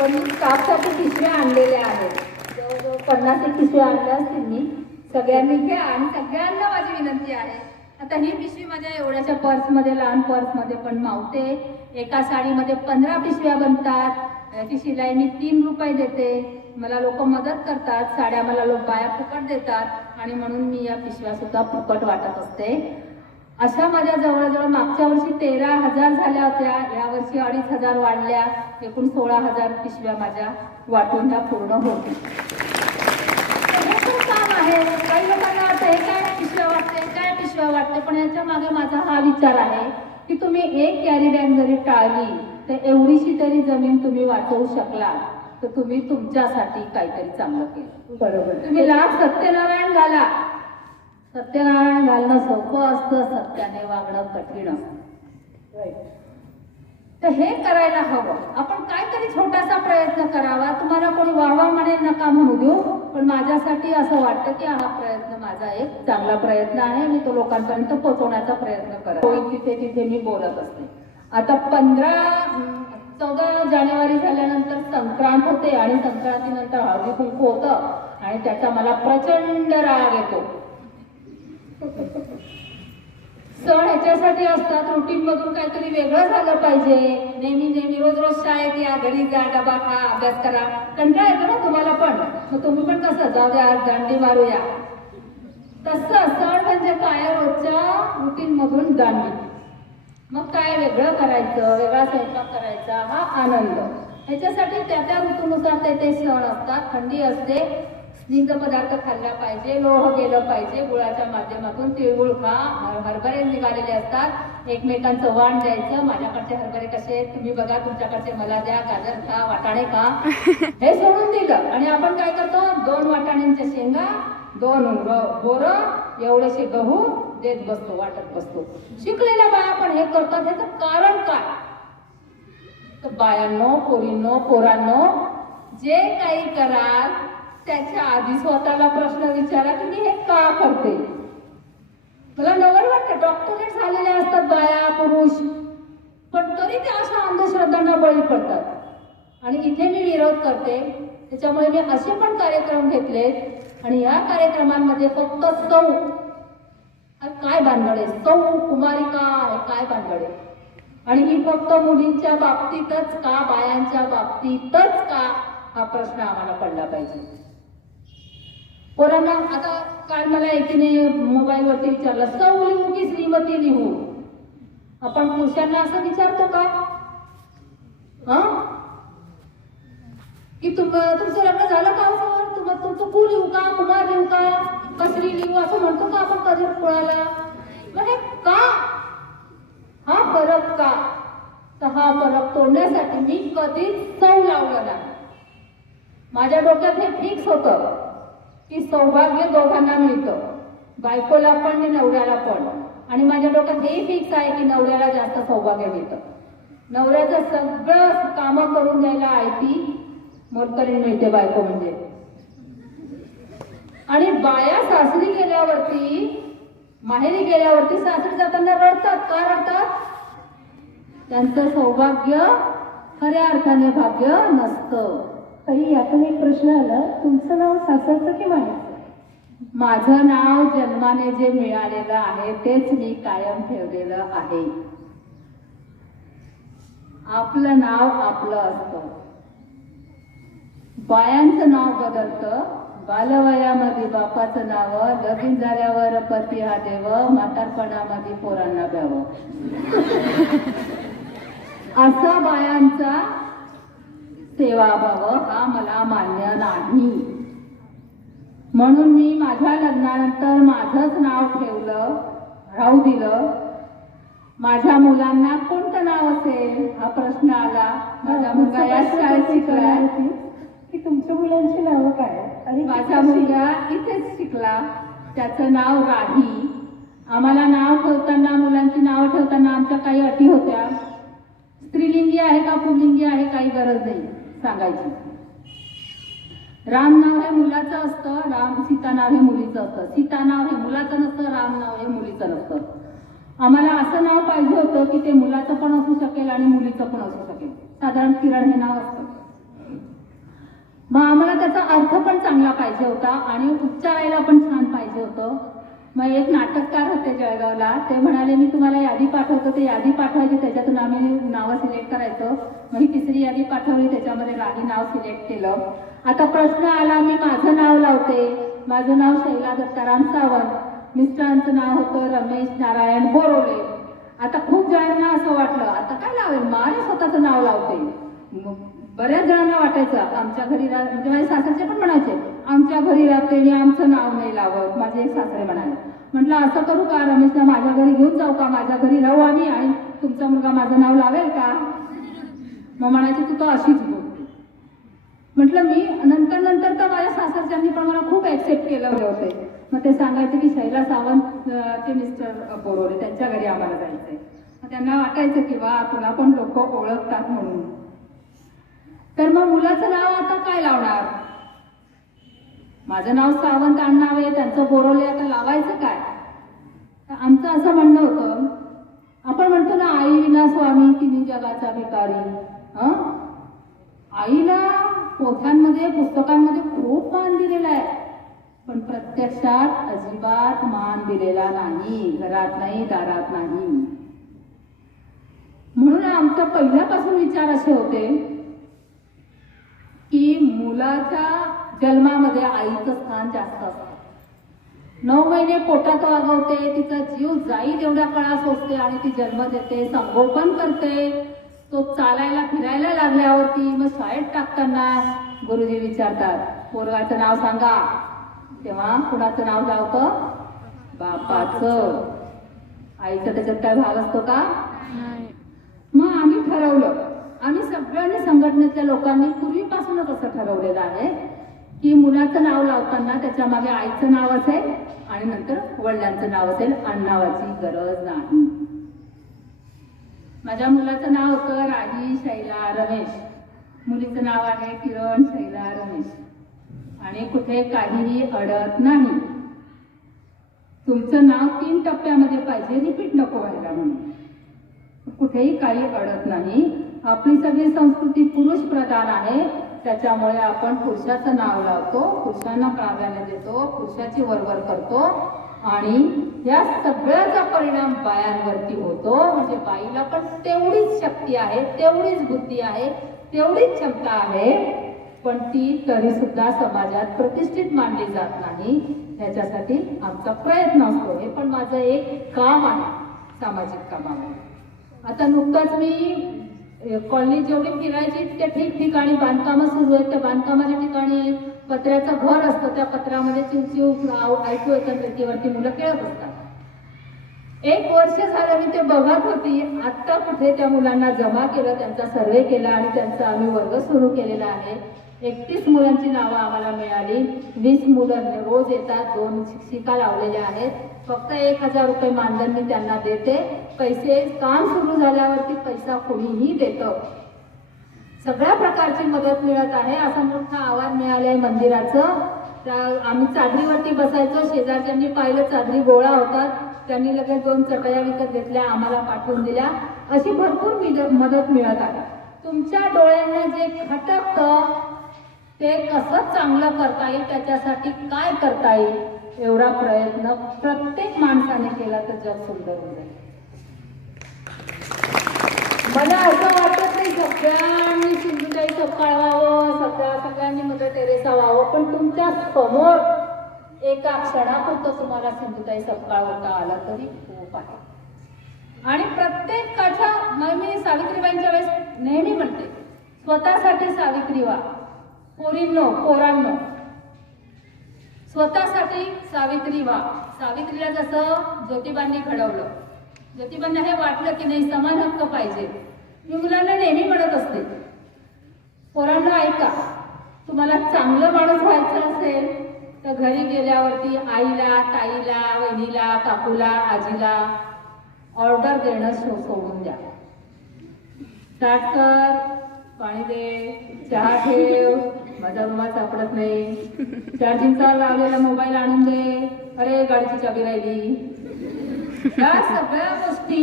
पण मी स्टाफसाठी पिशव्या आणलेल्या आहेत. जवळजवळ 50 पिशव्या आणल्या असतील मी. सगळ्यांनी घ्या आणि सगळ्यांना माझी विनंती आहे. आता ही पिशवी माझ्या एवढ्याच्या पर्समध्ये, लहान पर्समध्ये पण मावते. एका साडीमध्ये 15 पिशव्या बनतात. याची शिलाई मी 3 रुपये देते. मला लोक मदत करतात, साड्या मला लोक बाया फुकट देतात आणि म्हणून मी या पिशव्या सुद्धा फुकट वाटत असते. अशा माझ्या जवळजवळ मागच्या वर्षी 13,000 झाल्या होत्या, यावर्षी 2,500 वाढल्या. एकूण 16,000 पिशव्या माझ्या वाटून ह्या पूर्ण होतील. काम आहे. काही लोकांना वाटतं हे काय पिशव्या वाटते, काय पिशव्या वाटते, पण याच्या मागे माझा हा विचार आहे की तुम्ही एक कॅरी बॅग जरी टाळली तर एवढीशी तरी जमीन तुम्ही वाचवू शकला तर तुम्ही तुमच्यासाठी काहीतरी चांगलं केलं. बरोबर. तुम्ही लाख सत्यनारायण घाला. सत्यनारायण घालणं सोपं असतं, सत्याने वागणं कठीण असतं. राईट. तर हे करायला हवं. आपण काहीतरी छोटासा प्रयत्न करावा. तुम्हाला कोणी वाहवा म्हणेल नका म्हणू देऊ, पण माझ्यासाठी असं वाटतं की हा प्रयत्न माझा एक चांगला प्रयत्न आहे. मी तो लोकांपर्यंत पोहोचवण्याचा प्रयत्न करत होईल. तिथे तिथे मी बोलत असते. आता 14 जानेवारी झाल्यानंतर संक्रांत होते आणि संक्रांतीनंतर हळदी कुंकू होतं आणि त्याचा मला प्रचंड राग येतो. सण ह्याच्यासाठी असतात, रुटीन मधून काहीतरी वेगळं झालं पाहिजे. नेहमी रोज शाळेत या, घरी जा, डबा खा, अभ्यास करा, कंटाळा येतो ना तुम्हाला पण. मग तुम्ही पण कसं जाऊ द्या आज दांडी मारूया, तसं सण म्हणजे काय, रोजच्या रुटीन मधून दांडी. मग काय वेगळं करायचं, वेगळा स्वयंपाक करायचा, हा आनंद. ह्याच्यासाठी त्या ऋतूनुसार ते सण असतात. थंडी असते, स्निग्ध पदार्थ खाल्ला पाहिजे, लोह गेलं पाहिजे गुळाच्या माध्यमातून. तिळगुळ खा, हरभरे निघालेले असतात, एकमेकांचं वाण द्यायचं. माझ्याकडचे हरभरे कसे आहेत तुम्ही बघा, तुमच्याकडचे मला द्या, गाजर खा, वाटाणे खा. हे सोडून दिलं आणि आपण काय करतो, 2 वाटाण्यांच्या शेंगा, 2 बोरं, एवढेसे गहू देत बसतो, वाटत बसतो. शिकलेल्या बाया पण हे करतात. ह्याचं कारण काय, तर बायांनो, पोरांनो, जे काही कराल त्याच्या आधी स्वतःला प्रश्न विचारा की मी हे का करते. मला नवल वाटतं, डॉक्टरेट झालेले असतात बाया, पुरुष, पण तरी ते अशा अंधश्रद्धांना बळी पडतात. आणि इथे मी विरोध करते. त्याच्यामुळे मी असे पण कार्यक्रम घेतले आणि या कार्यक्रमांमध्ये फक्त सौ काय भानगडे, सौ कुमारिका हे काय भानगडे. आणि ही फक्त मुलींच्या बाबतीतच का, बायांच्या बाबतीतच का, हा प्रश्न आम्हाला पडला पाहिजे. पोरांना आता काल मला एकीने मोबाईलवरती विचारलं, सौ लिहू की श्रीमती लिहू. आपण पुरुषांना असं विचारतो का, की तुमचं लग्न झालं का सर, तुमचं कु लिहू का, कुमार लिहू का श्री लिहू, असं म्हणतो का आपण कधी कोणाला. म्हणजे का हा फरक का, तर हा फरक तोडण्यासाठी मी कधीच सौ लावलं नाही. माझ्या डोक्यात हे फिक्स होतं की सौभाग्य दोघांना मिळतं, बायकोला पण आणि नवऱ्याला पण. आणि माझ्या डोक्यात हे फिक्स आहे की नवऱ्याला जास्त सौभाग्य मिळतं. नवऱ्याचं सगळं कामं करून द्यायला आयती मोलकरीण मिळते बायको म्हणजे. आणि बाया सासरी गेल्यावरती, माहेरी गेल्यावरती सासरी जाताना रडतात. का रडतात, त्यांचं सौभाग्य खऱ्या अर्थाने भाग्य नसतं. ताई, यातून एक प्रश्न आला, तुमचं नाव सासरचं की माहेरचं? माझं नाव जन्माने जे मिळालेलं आहे तेच मी कायम ठेवलेलं आहे. आपलं नाव आपलं असतं. बायांचं नाव बदलतं. बालवयामध्ये बापाचं नाव, लगीन झाल्यावर पती हा देव, म्हातारपणामध्ये पोरांना द्यावं. असा बायांचा सेवाभाव हा मला मान्य नाही. म्हणून मी माझ्या लग्नानंतर माझंच नाव ठेवलं, राहू दिलं. माझ्या मुलांना कोणतं नाव असेल हा प्रश्न आला. माझा मुलगा या शाळेत शिकलाय की तुमच्या मुलांची नावं काय, आणि माझा मुलगा इथेच शिकला, त्याचं नाव राही. आम्हाला नाव ठेवताना, मुलांची नाव ठेवताना आमच्या काही अटी होत्या. स्त्रीलिंगी आहे का पुल्लिंगी आहे काही गरज नाही सांगायची. राम नाव हे मुलाचं असतं, सीता नाव हे मुलीचं असतं. सीता नाव हे मुलाचं नसतं, राम नाव हे मुलीचं नसतं. आम्हाला असं नाव पाहिजे होतं की ते मुलाचं पण असू शकेल आणि मुलीचं पण असू शकेल. साधारण किरण हे नाव असतं. मग आम्हाला त्याचा अर्थ पण चांगला पाहिजे होता आणि उच्चारायला पण छान पाहिजे होतं. मग एक नाटककार होते जळगावला, ते म्हणाले मी तुम्हाला यादी पाठवतो, ते यादी पाठवायची, त्याच्यातून आम्ही नावं सिलेक्ट करायचो. मग ही तिसरी यादी पाठवली, त्याच्यामध्ये राही नाव सिलेक्ट केलं. आता प्रश्न आला, मी माझं नाव लावते. माझं नाव शैला दत्ताराम सावंत, मिस्टरांचं नाव होतं रमेश नारायण बोरोले. आता खूप जणांना असं वाटलं आता काय लावेल, माझ्या स्वतःचं नाव लावते. बऱ्याच जणांना वाटायचं आमच्या घरी म्हणजे माझे सासरचे पण म्हणायचे आमच्या घरी राहते आणि आमचं नाव नाही लावत. माझे एक सासरे म्हणाले. म्हटलं असं करू का, रमेशला माझ्या घरी घेऊन जाऊ का, माझ्या घरी राहू आम्ही आणि तुमचा मुलगा माझं नाव लावेल का. मग म्हणायचे तू तर अशीच बोलते. म्हटलं मी नंतर तर माझ्या सासरच्यांनी पण मला खूप ऍक्सेप्ट केलं होते. मग ते सांगायचे की शैला सावंत ते मिस्टर बोरवले त्यांच्या घरी आम्हाला जायचंय. मग त्यांना वाटायचं की वा तुला पण लोक ओळखतात म्हणून. तर मग मुलाचं नाव आता काय लावणार? माझं नाव सावंत आडनाव आहे, त्यांचं बोरवले, आता लावायचं काय? तर आमचं असं म्हणणं होतं, आपण म्हणतो ना आई विना स्वामी तिन्ही जगाचा भिकारी. आईला पोथ्यांमध्ये पुस्तकांमध्ये खूप मान दिलेला आहे, पण प्रत्यक्षात अजिबात मान दिलेला नाही, घरात नाही, दारात नाही. म्हणून आमचा पहिल्यापासून विचार असे होते की मुलाच्या जन्मामध्ये आईचं स्थान जास्त असतं. 9 महिने पोटात वागवते, तिचा जीव जाईल एवढ्या काळात सोसते आणि ती जन्म देते, संगोपन करते. तो चालायला फिरायला लागल्यावरती मग शाळेत टाकताना गुरुजी विचारतात पोरगाचं नाव सांगा, तेव्हा कुणाचं नाव लावतं? बापाचं. आईचा त्याच्यात काय भाग असतो का? मग आम्ही ठरवलं, आम्ही सगळ्यांनी संघटनेतल्या लोकांनी पूर्वीपासूनच असं ठरवलेलं आहे की मुलाचं नाव लावताना त्याच्या मागे आईचं नाव असेल आणि नंतर वडिलांचं नाव असेल, आडनावाची गरज नाही. माझ्या मुलाचं नाव होतं राही शैला रमेश, मुलीचं नाव आहे किरण शैला रमेश, आणि कुठे काहीही अडत नाही. तुमचं नाव 3 टप्प्यामध्ये पाहिजे, रिपीट नको व्हायला म्हणून. कुठेही काही अडत नाही. आपली सगळी संस्कृती पुरुष प्रधान आहे, त्याच्यामुळे आपण पुरुषाचं नाव लावतो, पुरुषांना प्राधान्य देतो, पुरुषाची वरवर करतो आणि या सगळ्याचा परिणाम बायांवरती होतो. म्हणजे बाईला पण तेवढीच शक्ती आहे, तेवढीच बुद्धी आहे, तेवढीच क्षमता आहे, पण ती तरी सुद्धा समाजात प्रतिष्ठित मानली जात नाही. ह्याच्यासाठी आमचा प्रयत्न असतो. हे पण माझं एक काम आहे, सामाजिक कामामध्ये. आता नुकताच मी कॉलनी जेवढी फिरायची त्या ठिकठिकाणी बांधकामं सुरू आहेत. त्या बांधकामाच्या ठिकाणी पत्र्याचं घर असतं, त्या पत्रामध्ये चिवचिव ऐकू येतात, रेतीवरती मुलं खेळत असतात. 1 वर्ष झालं मी ते बघत होती. आत्ता कुठे त्या मुलांना जमा केलं, त्यांचा सर्वे केला आणि त्यांचा आम्ही वर्ग सुरू केलेला आहे. 31 मुलांची नावं आम्हाला मिळाली. 20 मुलं रोज येतात, 2 शिक्षिका लावलेल्या आहेत. फक्त 1000 रुपये मानधन मी त्यांना देते. पैसे काम सुरू झाल्यावरती पैसा कोणीही देतं. सगळ्या प्रकारची मदत मिळत आहे. असा मोठा आवाज मिळालाय मंदिराचं. आम्ही चादरीवरती बसायचो, शेजारच्यांनी पाहिलं चादरी गोळा होतात, त्यांनी लगेच 2 चटया विकत घेतल्या, आम्हाला पाठवून दिल्या. अशी भरपूर मदत मिळत आहे. तुमच्या डोळ्यांना जे खटकतं ते कसं चांगलं करता येईल, त्याच्यासाठी काय करता येईल, एवढा प्रयत्न प्रत्येक माणसाने केला तर जग सुंदर होईल. मला असं वाटत नाही सगळ्यांनी सिंधुताई सपकाळ व्हावं, सगळ्यांनी मदर टेरेसा व्हावं, पण तुमच्या समोर एका क्षणापुरतं तुम्हाला सिंधुताई सपकाळ होता आला तरी खूप आहे. आणि प्रत्येकाच्या, मी सावित्रीबाईंच्या वेळेस नेहमी म्हणते, स्वतःसाठी सावित्री व्हा. पोरांनो स्वतःसाठी सावित्री व्हा. सावित्रीला जसं ज्योतिबांनी घडवलं, ज्योतिबांना हे वाटलं की नाही समान हक्क पाहिजे. मी मुलांना नेहमी म्हणत असते, पोरांना ऐका, तुम्हाला चांगलं माणूस व्हायचं असेल तर घरी गेल्यावरती आईला, ताईला, वहिनीला, काकूला, आजीला ऑर्डर देणं सोडून द्या. स्टार्ट कर, पाणी दे, चहा ठेव, माझा रुमाल सापडत नाही, चार्जिंगचा लावलेला मोबाईल आणून दे, अरे गाडीची चाबी राहिली. या सगळ्या गोष्टी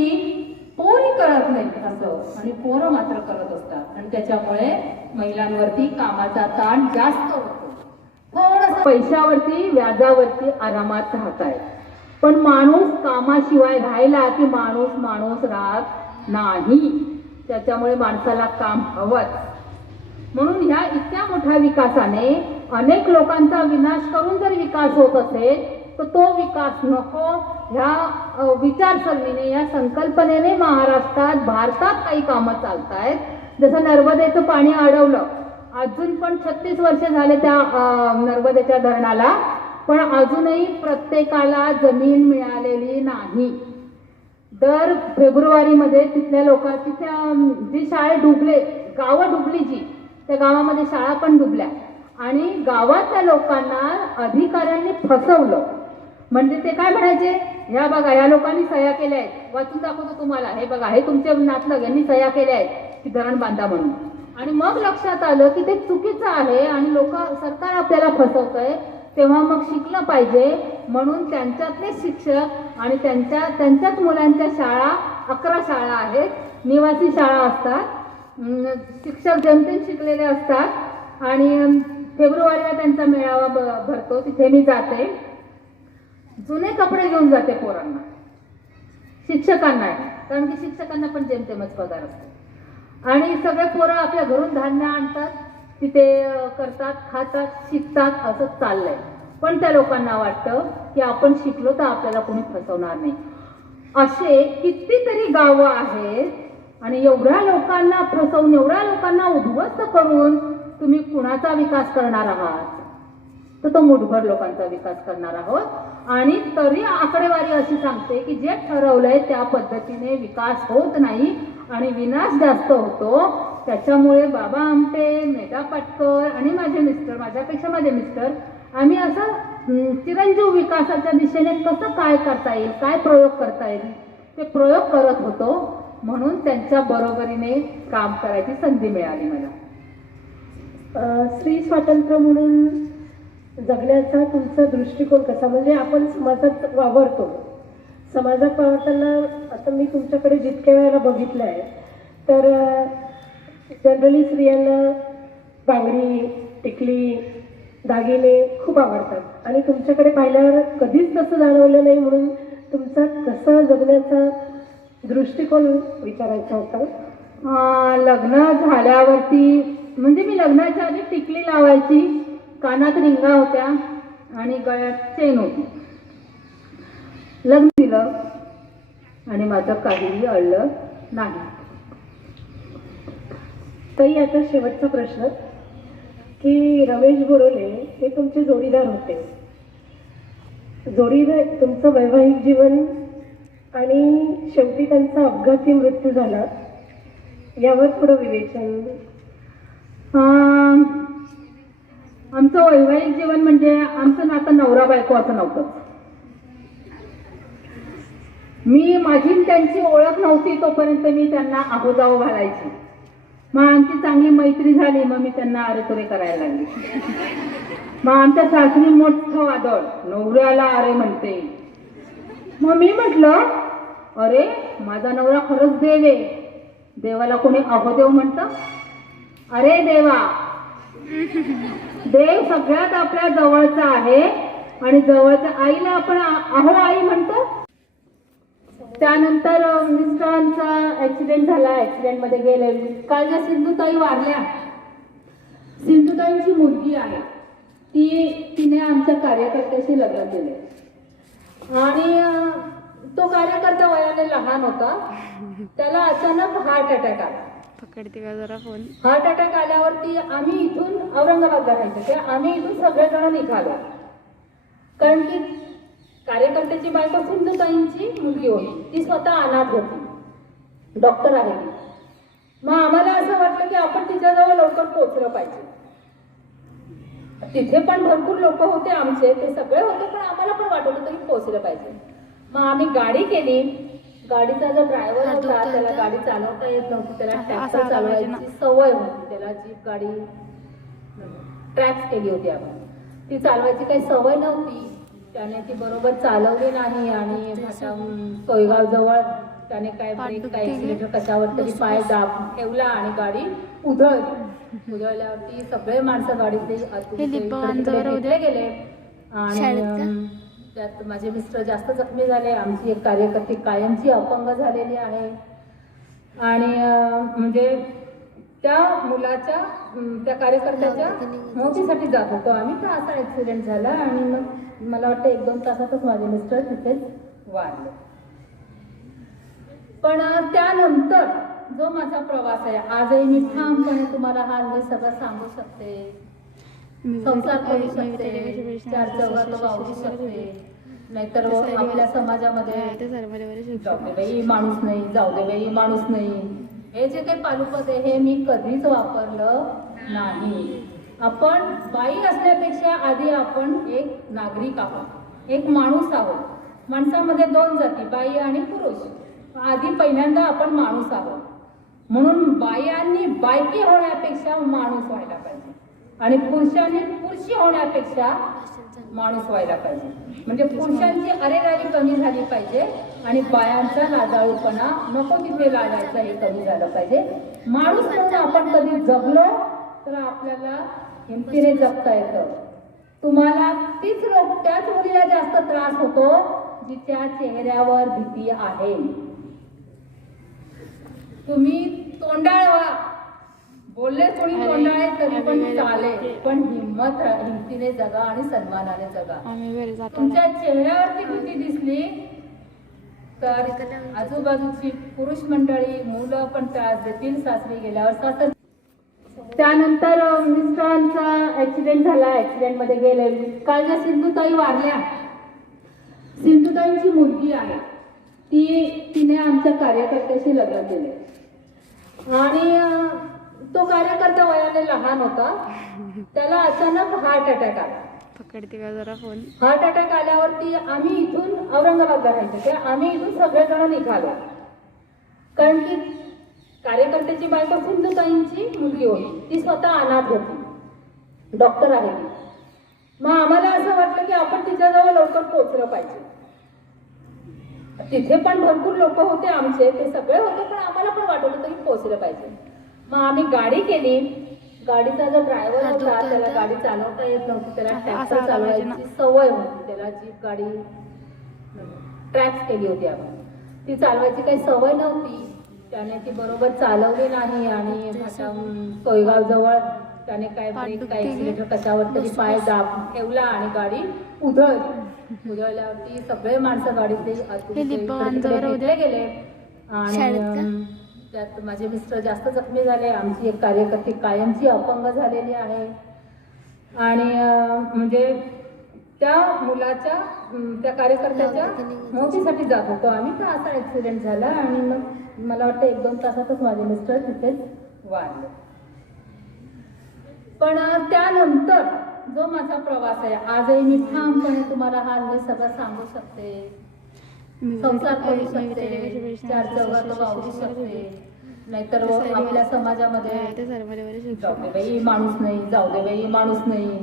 पोरी करत नाहीत असं, आणि पोरं मात्र करत असतात. आणि त्याच्यामुळे महिलांवरती कामाचा ताण जास्त होतो. थोडंसं पैशावरती, व्याजावरती आरामात राहताय, पण माणूस कामाशिवाय राहिला की माणूस राहत नाही. त्याच्यामुळे माणसाला काम हवंच. म्हणून ह्या इतक्या मोठ्या विकासाने अनेक लोकांचा विनाश करून जर विकास होत असेल तर तो विकास नको. ह्या विचारसरणीने, या संकल्पनेने महाराष्ट्रात, भारतात काही कामं चालतायत. जसं नर्मदेचं पाणी अडवलं, अजून पण 36 वर्ष झाले त्या नर्मदेच्या धरणाला, पण अजूनही प्रत्येकाला जमीन मिळालेली नाही. दर फेब्रुवारीमध्ये तिथल्या लोकांची, जी शाळा डुबले, गावं डुबली जी, त्या गावामध्ये शाळा पण डुबल्या आणि गावातल्या लोकांना अधिकाऱ्यांनी फसवलं. म्हणजे ते काय म्हणायचे, ह्या बघा या लोकांनी सह्या केल्या आहेत, वाचून दाखवतो तुम्हाला. हे बघा हे तुमचे नातलग यांनी सह्या केल्या आहेत की धरण बांधा म्हणून. आणि मग लक्षात आलं की ते चुकीचं आहे आणि सरकार आपल्याला फसवतंय. तेव्हा मग शिकलं पाहिजे म्हणून त्यांच्यातले शिक्षक आणि त्यांच्याच मुलांच्या शाळा 11 शाळा आहेत, निवासी शाळा असतात. शिक्षक जेमतेम शिकलेले असतात आणि फेब्रुवारीला त्यांचा मेळावा भरतो, तिथे मी जाते. जुने कपडे घेऊन जाते पोरांना, शिक्षकांना, कारण की शिक्षकांना पण जेमतेमच पगार असतो. आणि सगळे पोरं आपल्या घरून धान्य आणतात, तिथे करतात, खातात, शिकतात, असं चाललंय. पण त्या लोकांना वाटतं की आपण शिकलो तर आपल्याला कोणी फसवणार नाही. असे कितीतरी गावं आहेत आणि एवढ्या लोकांना फसवून, एवढ्या लोकांना उद्ध्वस्त करून तुम्ही कुणाचा विकास करणार आहात? तर तो मुठभर लोकांचा विकास करणार आहोत. आणि तरी आकडेवारी अशी सांगते की जे ठरवलंय त्या पद्धतीने विकास होत नाही आणि विनाश जास्त होतो. त्याच्यामुळे बाबा आमटे, मेधा पाटकर आणि माझे मिस्टर, माझ्यापेक्षा माझे मिस्टर, आम्ही असं चिरंजीव विकासाच्या दिशेने कसं काय करता येईल, काय प्रयोग करता येईल ते प्रयोग करत होतो. म्हणून त्यांच्या बरोबरीने काम करायची संधी मिळाली मला. स्त्री स्वातंत्र्य म्हणून जगण्याचा तुमचा दृष्टिकोन कसा? म्हणजे आपण समाजात वावरतो, समाजात वावरताना आता मी तुमच्याकडे जितक्या वेळेला बघितलं आहे तर जनरली स्त्रियांना बांगडी, टिकली, दागिने खूप आवडतात आणि तुमच्याकडे पाहिल्यावर कधीच तसं जाणवलं नाही. म्हणून तुमचा तसा जगण्याचा दृष्टिकोन विचारायचा होता. लग्न झाल्यावरती म्हणजे मी लग्नाच्या आधी टिकली लावायची, कानात रिंगा होत्या आणि गळ्यात चेन होती. लग्न दिलं आणि माझं काहीही अडलं नाही. ताई, आता शेवटचा प्रश्न की रमेश बोरोले हे तुमचे जोडीदार होते. जोडीदार तुमचं वैवाहिक जीवन आणि शेवटी त्यांचा अपघाती मृत्यू झाला, यावर थोडं विवेचन. आमचं वैवाहिक जीवन म्हणजे आमचं नातं नवरा बायको असं नव्हतं. माझी त्यांची ओळख नव्हती तोपर्यंत मी त्यांना आहोजाव घालायची. मग आमची चांगली मैत्री झाली, मग मी त्यांना अरेतुरे करायला लागली. मग आमच्या सासरी मोठं वादळ, नवऱ्याला अरे म्हणते. मग मी म्हटलं, अरे माझा नवरा खरंच देव आहे. देवाला कोणी अहोदेव म्हणतं? अरे देवा, देव सगळ्यात आपल्या जवळचा आहे आणि जवळच्या आईला आपण अहो आई म्हणतो. त्यानंतर मिस्टरांचा ऍक्सिडेंट झाला, ऍक्सिडेंटमध्ये गेले. काल ज्या सिंधुताई वारल्या, सिंधुताईंची मुलगी आहे, तिने आमच्या कार्यकर्त्याशी लग्न केले आणि तो कार्यकर्ता वयाने लहान होता. त्याला अचानक हार्ट अटॅक आला. हार्ट अटॅक आल्यावरती आम्ही इथून औरंगाबादला राहायचं ते, आम्ही इथून सगळेजण निघालो. कारण की कार्यकर्त्याची बायको सिंधुताईंची मुलगी होती, ती स्वतः अनाथ होती, डॉक्टर आहे ती. मग आम्हाला असं वाटलं की आपण तिच्याजवळ लवकर पोहोचलं पाहिजे. तिथे पण भरपूर लोक होते आमचे, ते सगळे होते, पण आम्हाला पण वाटत होतं की पोहोचलं पाहिजे. मग आम्ही गाडी केली. गाडीचा जो ड्रायव्हर होता त्याला गाडी चालवता येत नव्हती, त्याला ट्रॅक्टर चालवायची सवय होती, त्याला जीप गाडी ट्रॅक्स केली होती आपण, ती चालवायची काही सवय नव्हती. त्याने ती बरोबर चालवली नाही आणि सोयगाव जवळ त्याने काय ब्रेक काय एक्सिलेटर कशावर तरी पाय दाब ठेवला आणि गाडी उधळली. उधळल्यावरती सगळे माणसं गाडीतले घेतले गेले आणि त्यात माझे मिस्टर जास्त जखमी झाले. आमची एक कार्यकर्ती कायमची अपंग झालेली आहे आणि म्हणजे त्या मुलाच्या त्या कार्यकर्त्याच्या मौतीसाठी जात होतो आम्ही, तर असा ऍक्सिडेंट झाला आणि मग मला वाटतं 1-2 तासातच माझे मिस्टर तिथेच वारले. पण त्यानंतर जो माझा प्रवास आहे, आजही मी ठामपणे तुम्हाला हे सगळं सांगू शकते, संसार करू शकते, 4 चौघात वावरू शकते. नाहीतर आपल्या समाजामध्ये जाऊ दे बाई माणूस नाही, जाऊ दे बाई माणूस नाही, हे जे काही पालुपद आहे हे मी कधीच वापरलं नाही. आपण बाई असण्यापेक्षा आधी आपण एक नागरिक आहोत, एक माणूस आहोत. माणसामध्ये दोन जाती, बाई आणि पुरुष. आधी पहिल्यांदा आपण माणूस आहोत, म्हणून बायांनी बायकी होण्यापेक्षा माणूस व्हायला पाहिजे आणि पुरुषांनी पुरुषी होण्यापेक्षा माणूस व्हायला पाहिजे. म्हणजे पुरुषांची अरेरावी कमी झाली पाहिजे आणि बायांचा लाजाळूपणा नको तिथे लागायचा हे कमी झालं पाहिजे. माणूस म्हणून आपण कधी जगलो तर आपल्याला हिमतीने जगता येतं. तुम्हाला त्याच मुलीला जास्त त्रास होतो जिच्या चेहऱ्यावर भीती आहे. तुम्ही तोंडाळ व्हा, बोलले कोणी तोंडाळे तरी पण चालेल, पण हिमतीने जगा आणि सन्मानाने जगा. तुमच्या चेहऱ्यावरती भीती दिसली तर आजूबाजूची पुरुष मंडळी, मुलं पण त्रास देतील. सासरी गेल्यावर सासर. त्यानंतर मिस्टरांचा ऍक्सिडेंट झाला, ऍक्सिडेंट मध्ये गेले. काल ज्या सिंधुताई वारल्या, सिंधुताईंची मुलगी आहे, तिने आमच्या कार्यकर्त्याशी लग्न केले आणि तो कार्यकर्ता वयाने लहान होता. त्याला अचानक हार्ट अटॅक आला. पकडते का जरा फोन. हार्ट अटॅक आल्यावरती आम्ही इथून औरंगाबादला राहायचे, आम्ही इथून सगळेजण निघालो. कारण की कार्यकर्त्याची बायको सिंधुताईंची मुलगी होती, ती स्वतः अनाथ होती, डॉक्टर आहे ती. मग आम्हाला असं वाटलं की आपण तिच्याजवळ लवकर पोहोचलं पाहिजे. तिथे पण भरपूर लोक होते आमचे, ते सगळे होते, पण आम्हाला पण वाटत होतं की पोहोचलं पाहिजे. मग आम्ही गाडी केली. गाडीचा जो ड्रायव्हर होता त्याला गाडी चालवता येत नव्हती, त्याला ट्रॅक्टर चालवायची सवय होती, त्याला जीप गाडी ट्रॅक्स केली होती आम्ही. ती चालवायची काही सवय नव्हती, त्याने ती बरोबर चालवली नाही आणि कोयगाव जवळ त्याने काय ब्रेक काय एक्सिलेटर कशावर तरी पाय दाब ठेवला आणि गाडी उधळली. उधळल्यावरती सगळे माणसं गाडीतले घेतले गेले आणि त्यात माझे मिस्टर जास्त जखमी झाले. आमची एक कार्यकर्ती कायमची अपंग झालेली आहे आणि म्हणजे त्या मुलाच्या त्या कार्यकर्त्याच्या मदतीसाठी जात होतो आम्ही. तर असा ऍक्सिडेंट झाला आणि मग मला वाटतं 1-2 तासातच माझे मिस्टर तिथेच वारले. पण त्यानंतर जो माझा प्रवास आहे, आजही मी ठामपणे तुम्हाला हे सगळं सांगू शकते, संसार करू शकते, 4 चौघात वावरू शकते. नाहीतर आपल्या समाजामध्ये जाऊ दे बाई माणूस नाही, जाऊ दे बाई माणूस नाही,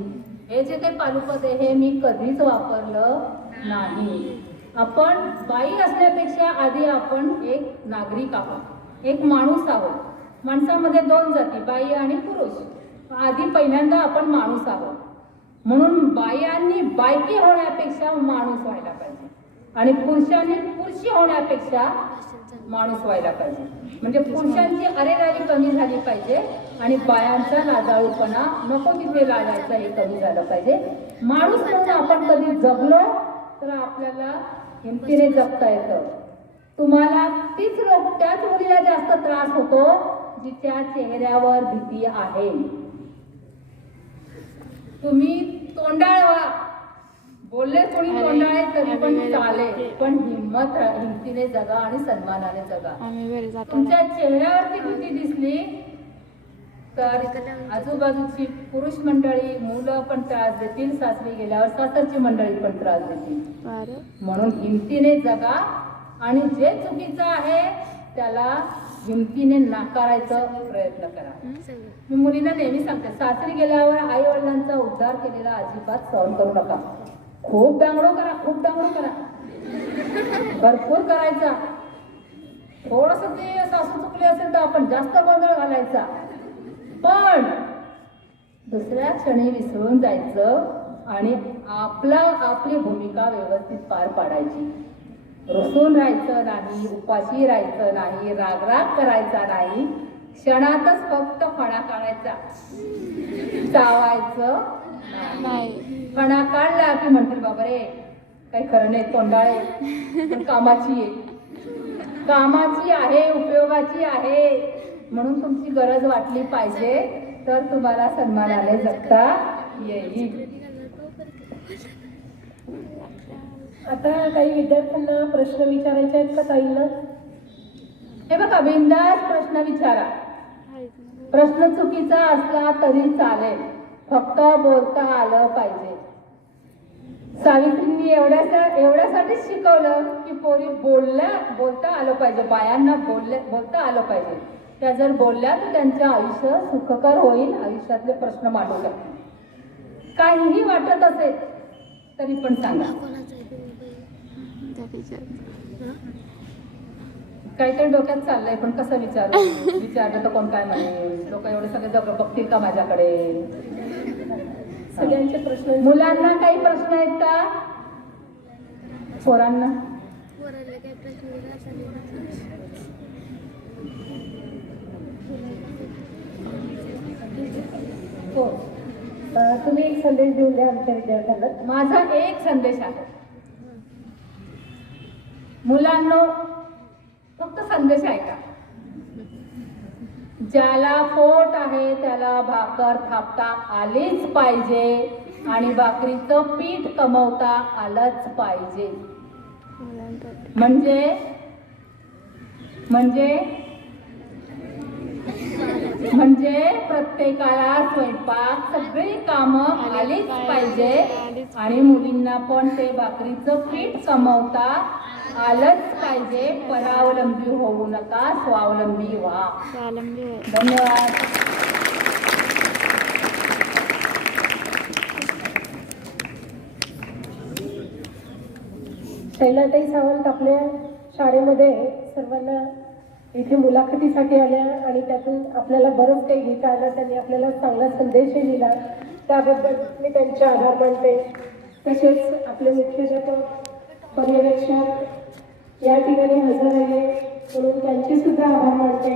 हे जे काही पालुपद आहे हे मी कधीच वापरलं नाही. आपण बाई असण्यापेक्षा आधी आपण एक नागरिक आहोत, एक माणूस आहोत. माणसामध्ये दोन जाती, बाई आणि पुरुष. आधी पहिल्यांदा आपण माणूस आहोत, म्हणून बायांनी बायकी होण्यापेक्षा माणूस व्हायला पाहिजे आणि पुरुषांनी पुरुषी होण्यापेक्षा माणूस व्हायला पाहिजे. म्हणजे पुरुषांची अरेरावी कमी झाली पाहिजे आणि बायांचा लाजाळूपणा नको तिथे लागायचा हे कमी झालं पाहिजे. माणूस म्हणून आपण कधी जगलो तर आपल्याला हिमतीने जगता येतं. तुम्हाला त्याच मुलीला जास्त त्रास होतो जिच्या चेहऱ्यावर भीती आहे. तुम्ही तोंडाळ व्हा, बोलले कोणी तोंडाळे तरी पण चालेल, पण हिमतीने जगा आणि सन्मानाने जगा. तुमच्या चेहऱ्यावरती भीती दिसली तर आजूबाजूची पुरुष मंडळी, मुलं पण त्रास देतील. सासरी गेल्यावर सासरची मंडळी पण त्रास देतील. म्हणून हिमतीने जगा आणि जे चुकीचं आहे त्याला हिमतीने नाकारायचा प्रयत्न करा. मी मुलींना नेहमी सांगते, सासरी गेल्यावर आई वडिलांचा उद्धार केलेला अजिबात सहन करू नका. खूप डांगडो करा, खूप डांगडो करा, भरपूर करायचा. थोडस ते सासू चुकले असेल तर आपण जास्त गोंधळ घालायचा, पण दुसऱ्या क्षणी विसरून जायचं आणि आपली भूमिका व्यवस्थित पार पाडायची. रुसून राहायचं नाही, उपाशी राहायचं नाही, रागराग करायचा नाही. क्षणातच फक्त फणा काढायचा, चावायचं नाही. फणा काढला की म्हणतील बाबा रे काही खरं नाही, तोंडाळे, पण कामाची आहे, उपयोगाची आहे. म्हणून तुमची गरज वाटली पाहिजे तर तुम्हाला सन्मानाने जगता येईल. आता काही विद्यार्थ्यांना प्रश्न विचारायचे आहेत का ताईंना? हे बघा, बिनधास्त प्रश्न विचारा. प्रश्न चुकीचा असला तरी चालेल, फक्त बोलता आलं पाहिजे. सावित्रींनी एवढ्यासाठीच शिकवलं की पोरी बोलता आलं पाहिजे, बायांना बोलता आलं पाहिजे. त्या जर बोलल्या तर त्यांचं आयुष्य सुखकर होईल, आयुष्यातले प्रश्न मांडू शकतील. काहीही वाटत असेल तरी पण सांगा. काहीतरी डोक्यात चाललंय पण कसं विचारलं तर कोण काय म्हणेल, लोक एवढे सगळे बघतील का माझ्याकडे. सगळ्यांचे प्रश्न. मुलांना काही प्रश्न आहेत का? पोरांना? हो, तुम्ही एक संदेश देऊन द्या आमच्या विद्यार्थ्यांना. माझा एक संदेश आहे, मुलांनो फक्त संदेश ऐका. ज्याला पोट आहे त्याला भाकर थापता आलीच पाहिजे आणि भाकरीचं पीठ कमवता आलंच पाहिजे. म्हणजे प्रत्येकाला स्वयंपाक सगळी कामं आलीच पाहिजे आणि मुलींना पण ते भाकरीचं पीठ कमवता आलंच पाहिजे. परावलंबी होऊ नका, स्वावलंबी व्हा. धन्यवाद. शैलाताई सावंत आपल्या शाळेमध्ये सर्वांना इथे मुलाखतीसाठी आल्या आणि त्यातून आपल्याला बरंच काही घेता आलं. त्यांनी आपल्याला चांगला संदेशही दिला, त्याबद्दल मी त्यांचे आभार मानते. तसेच आपले मुख्याध्यापक, पर्यवेक्षक या ठिकाणी हजर राहिले म्हणून त्यांचे सुद्धा आभार मानते.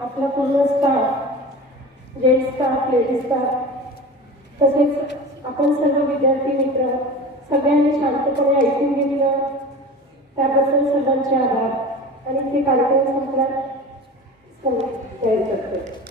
आपला पूर्ण staff, gents staff, ladies staff, तसेच आपण सर्व विद्यार्थी मित्र सगळ्यांनी शांतपणे ऐकून घेतलं त्याबद्दल सर्वांचे आभार. आणि ते कार्यक्रम संपला करते.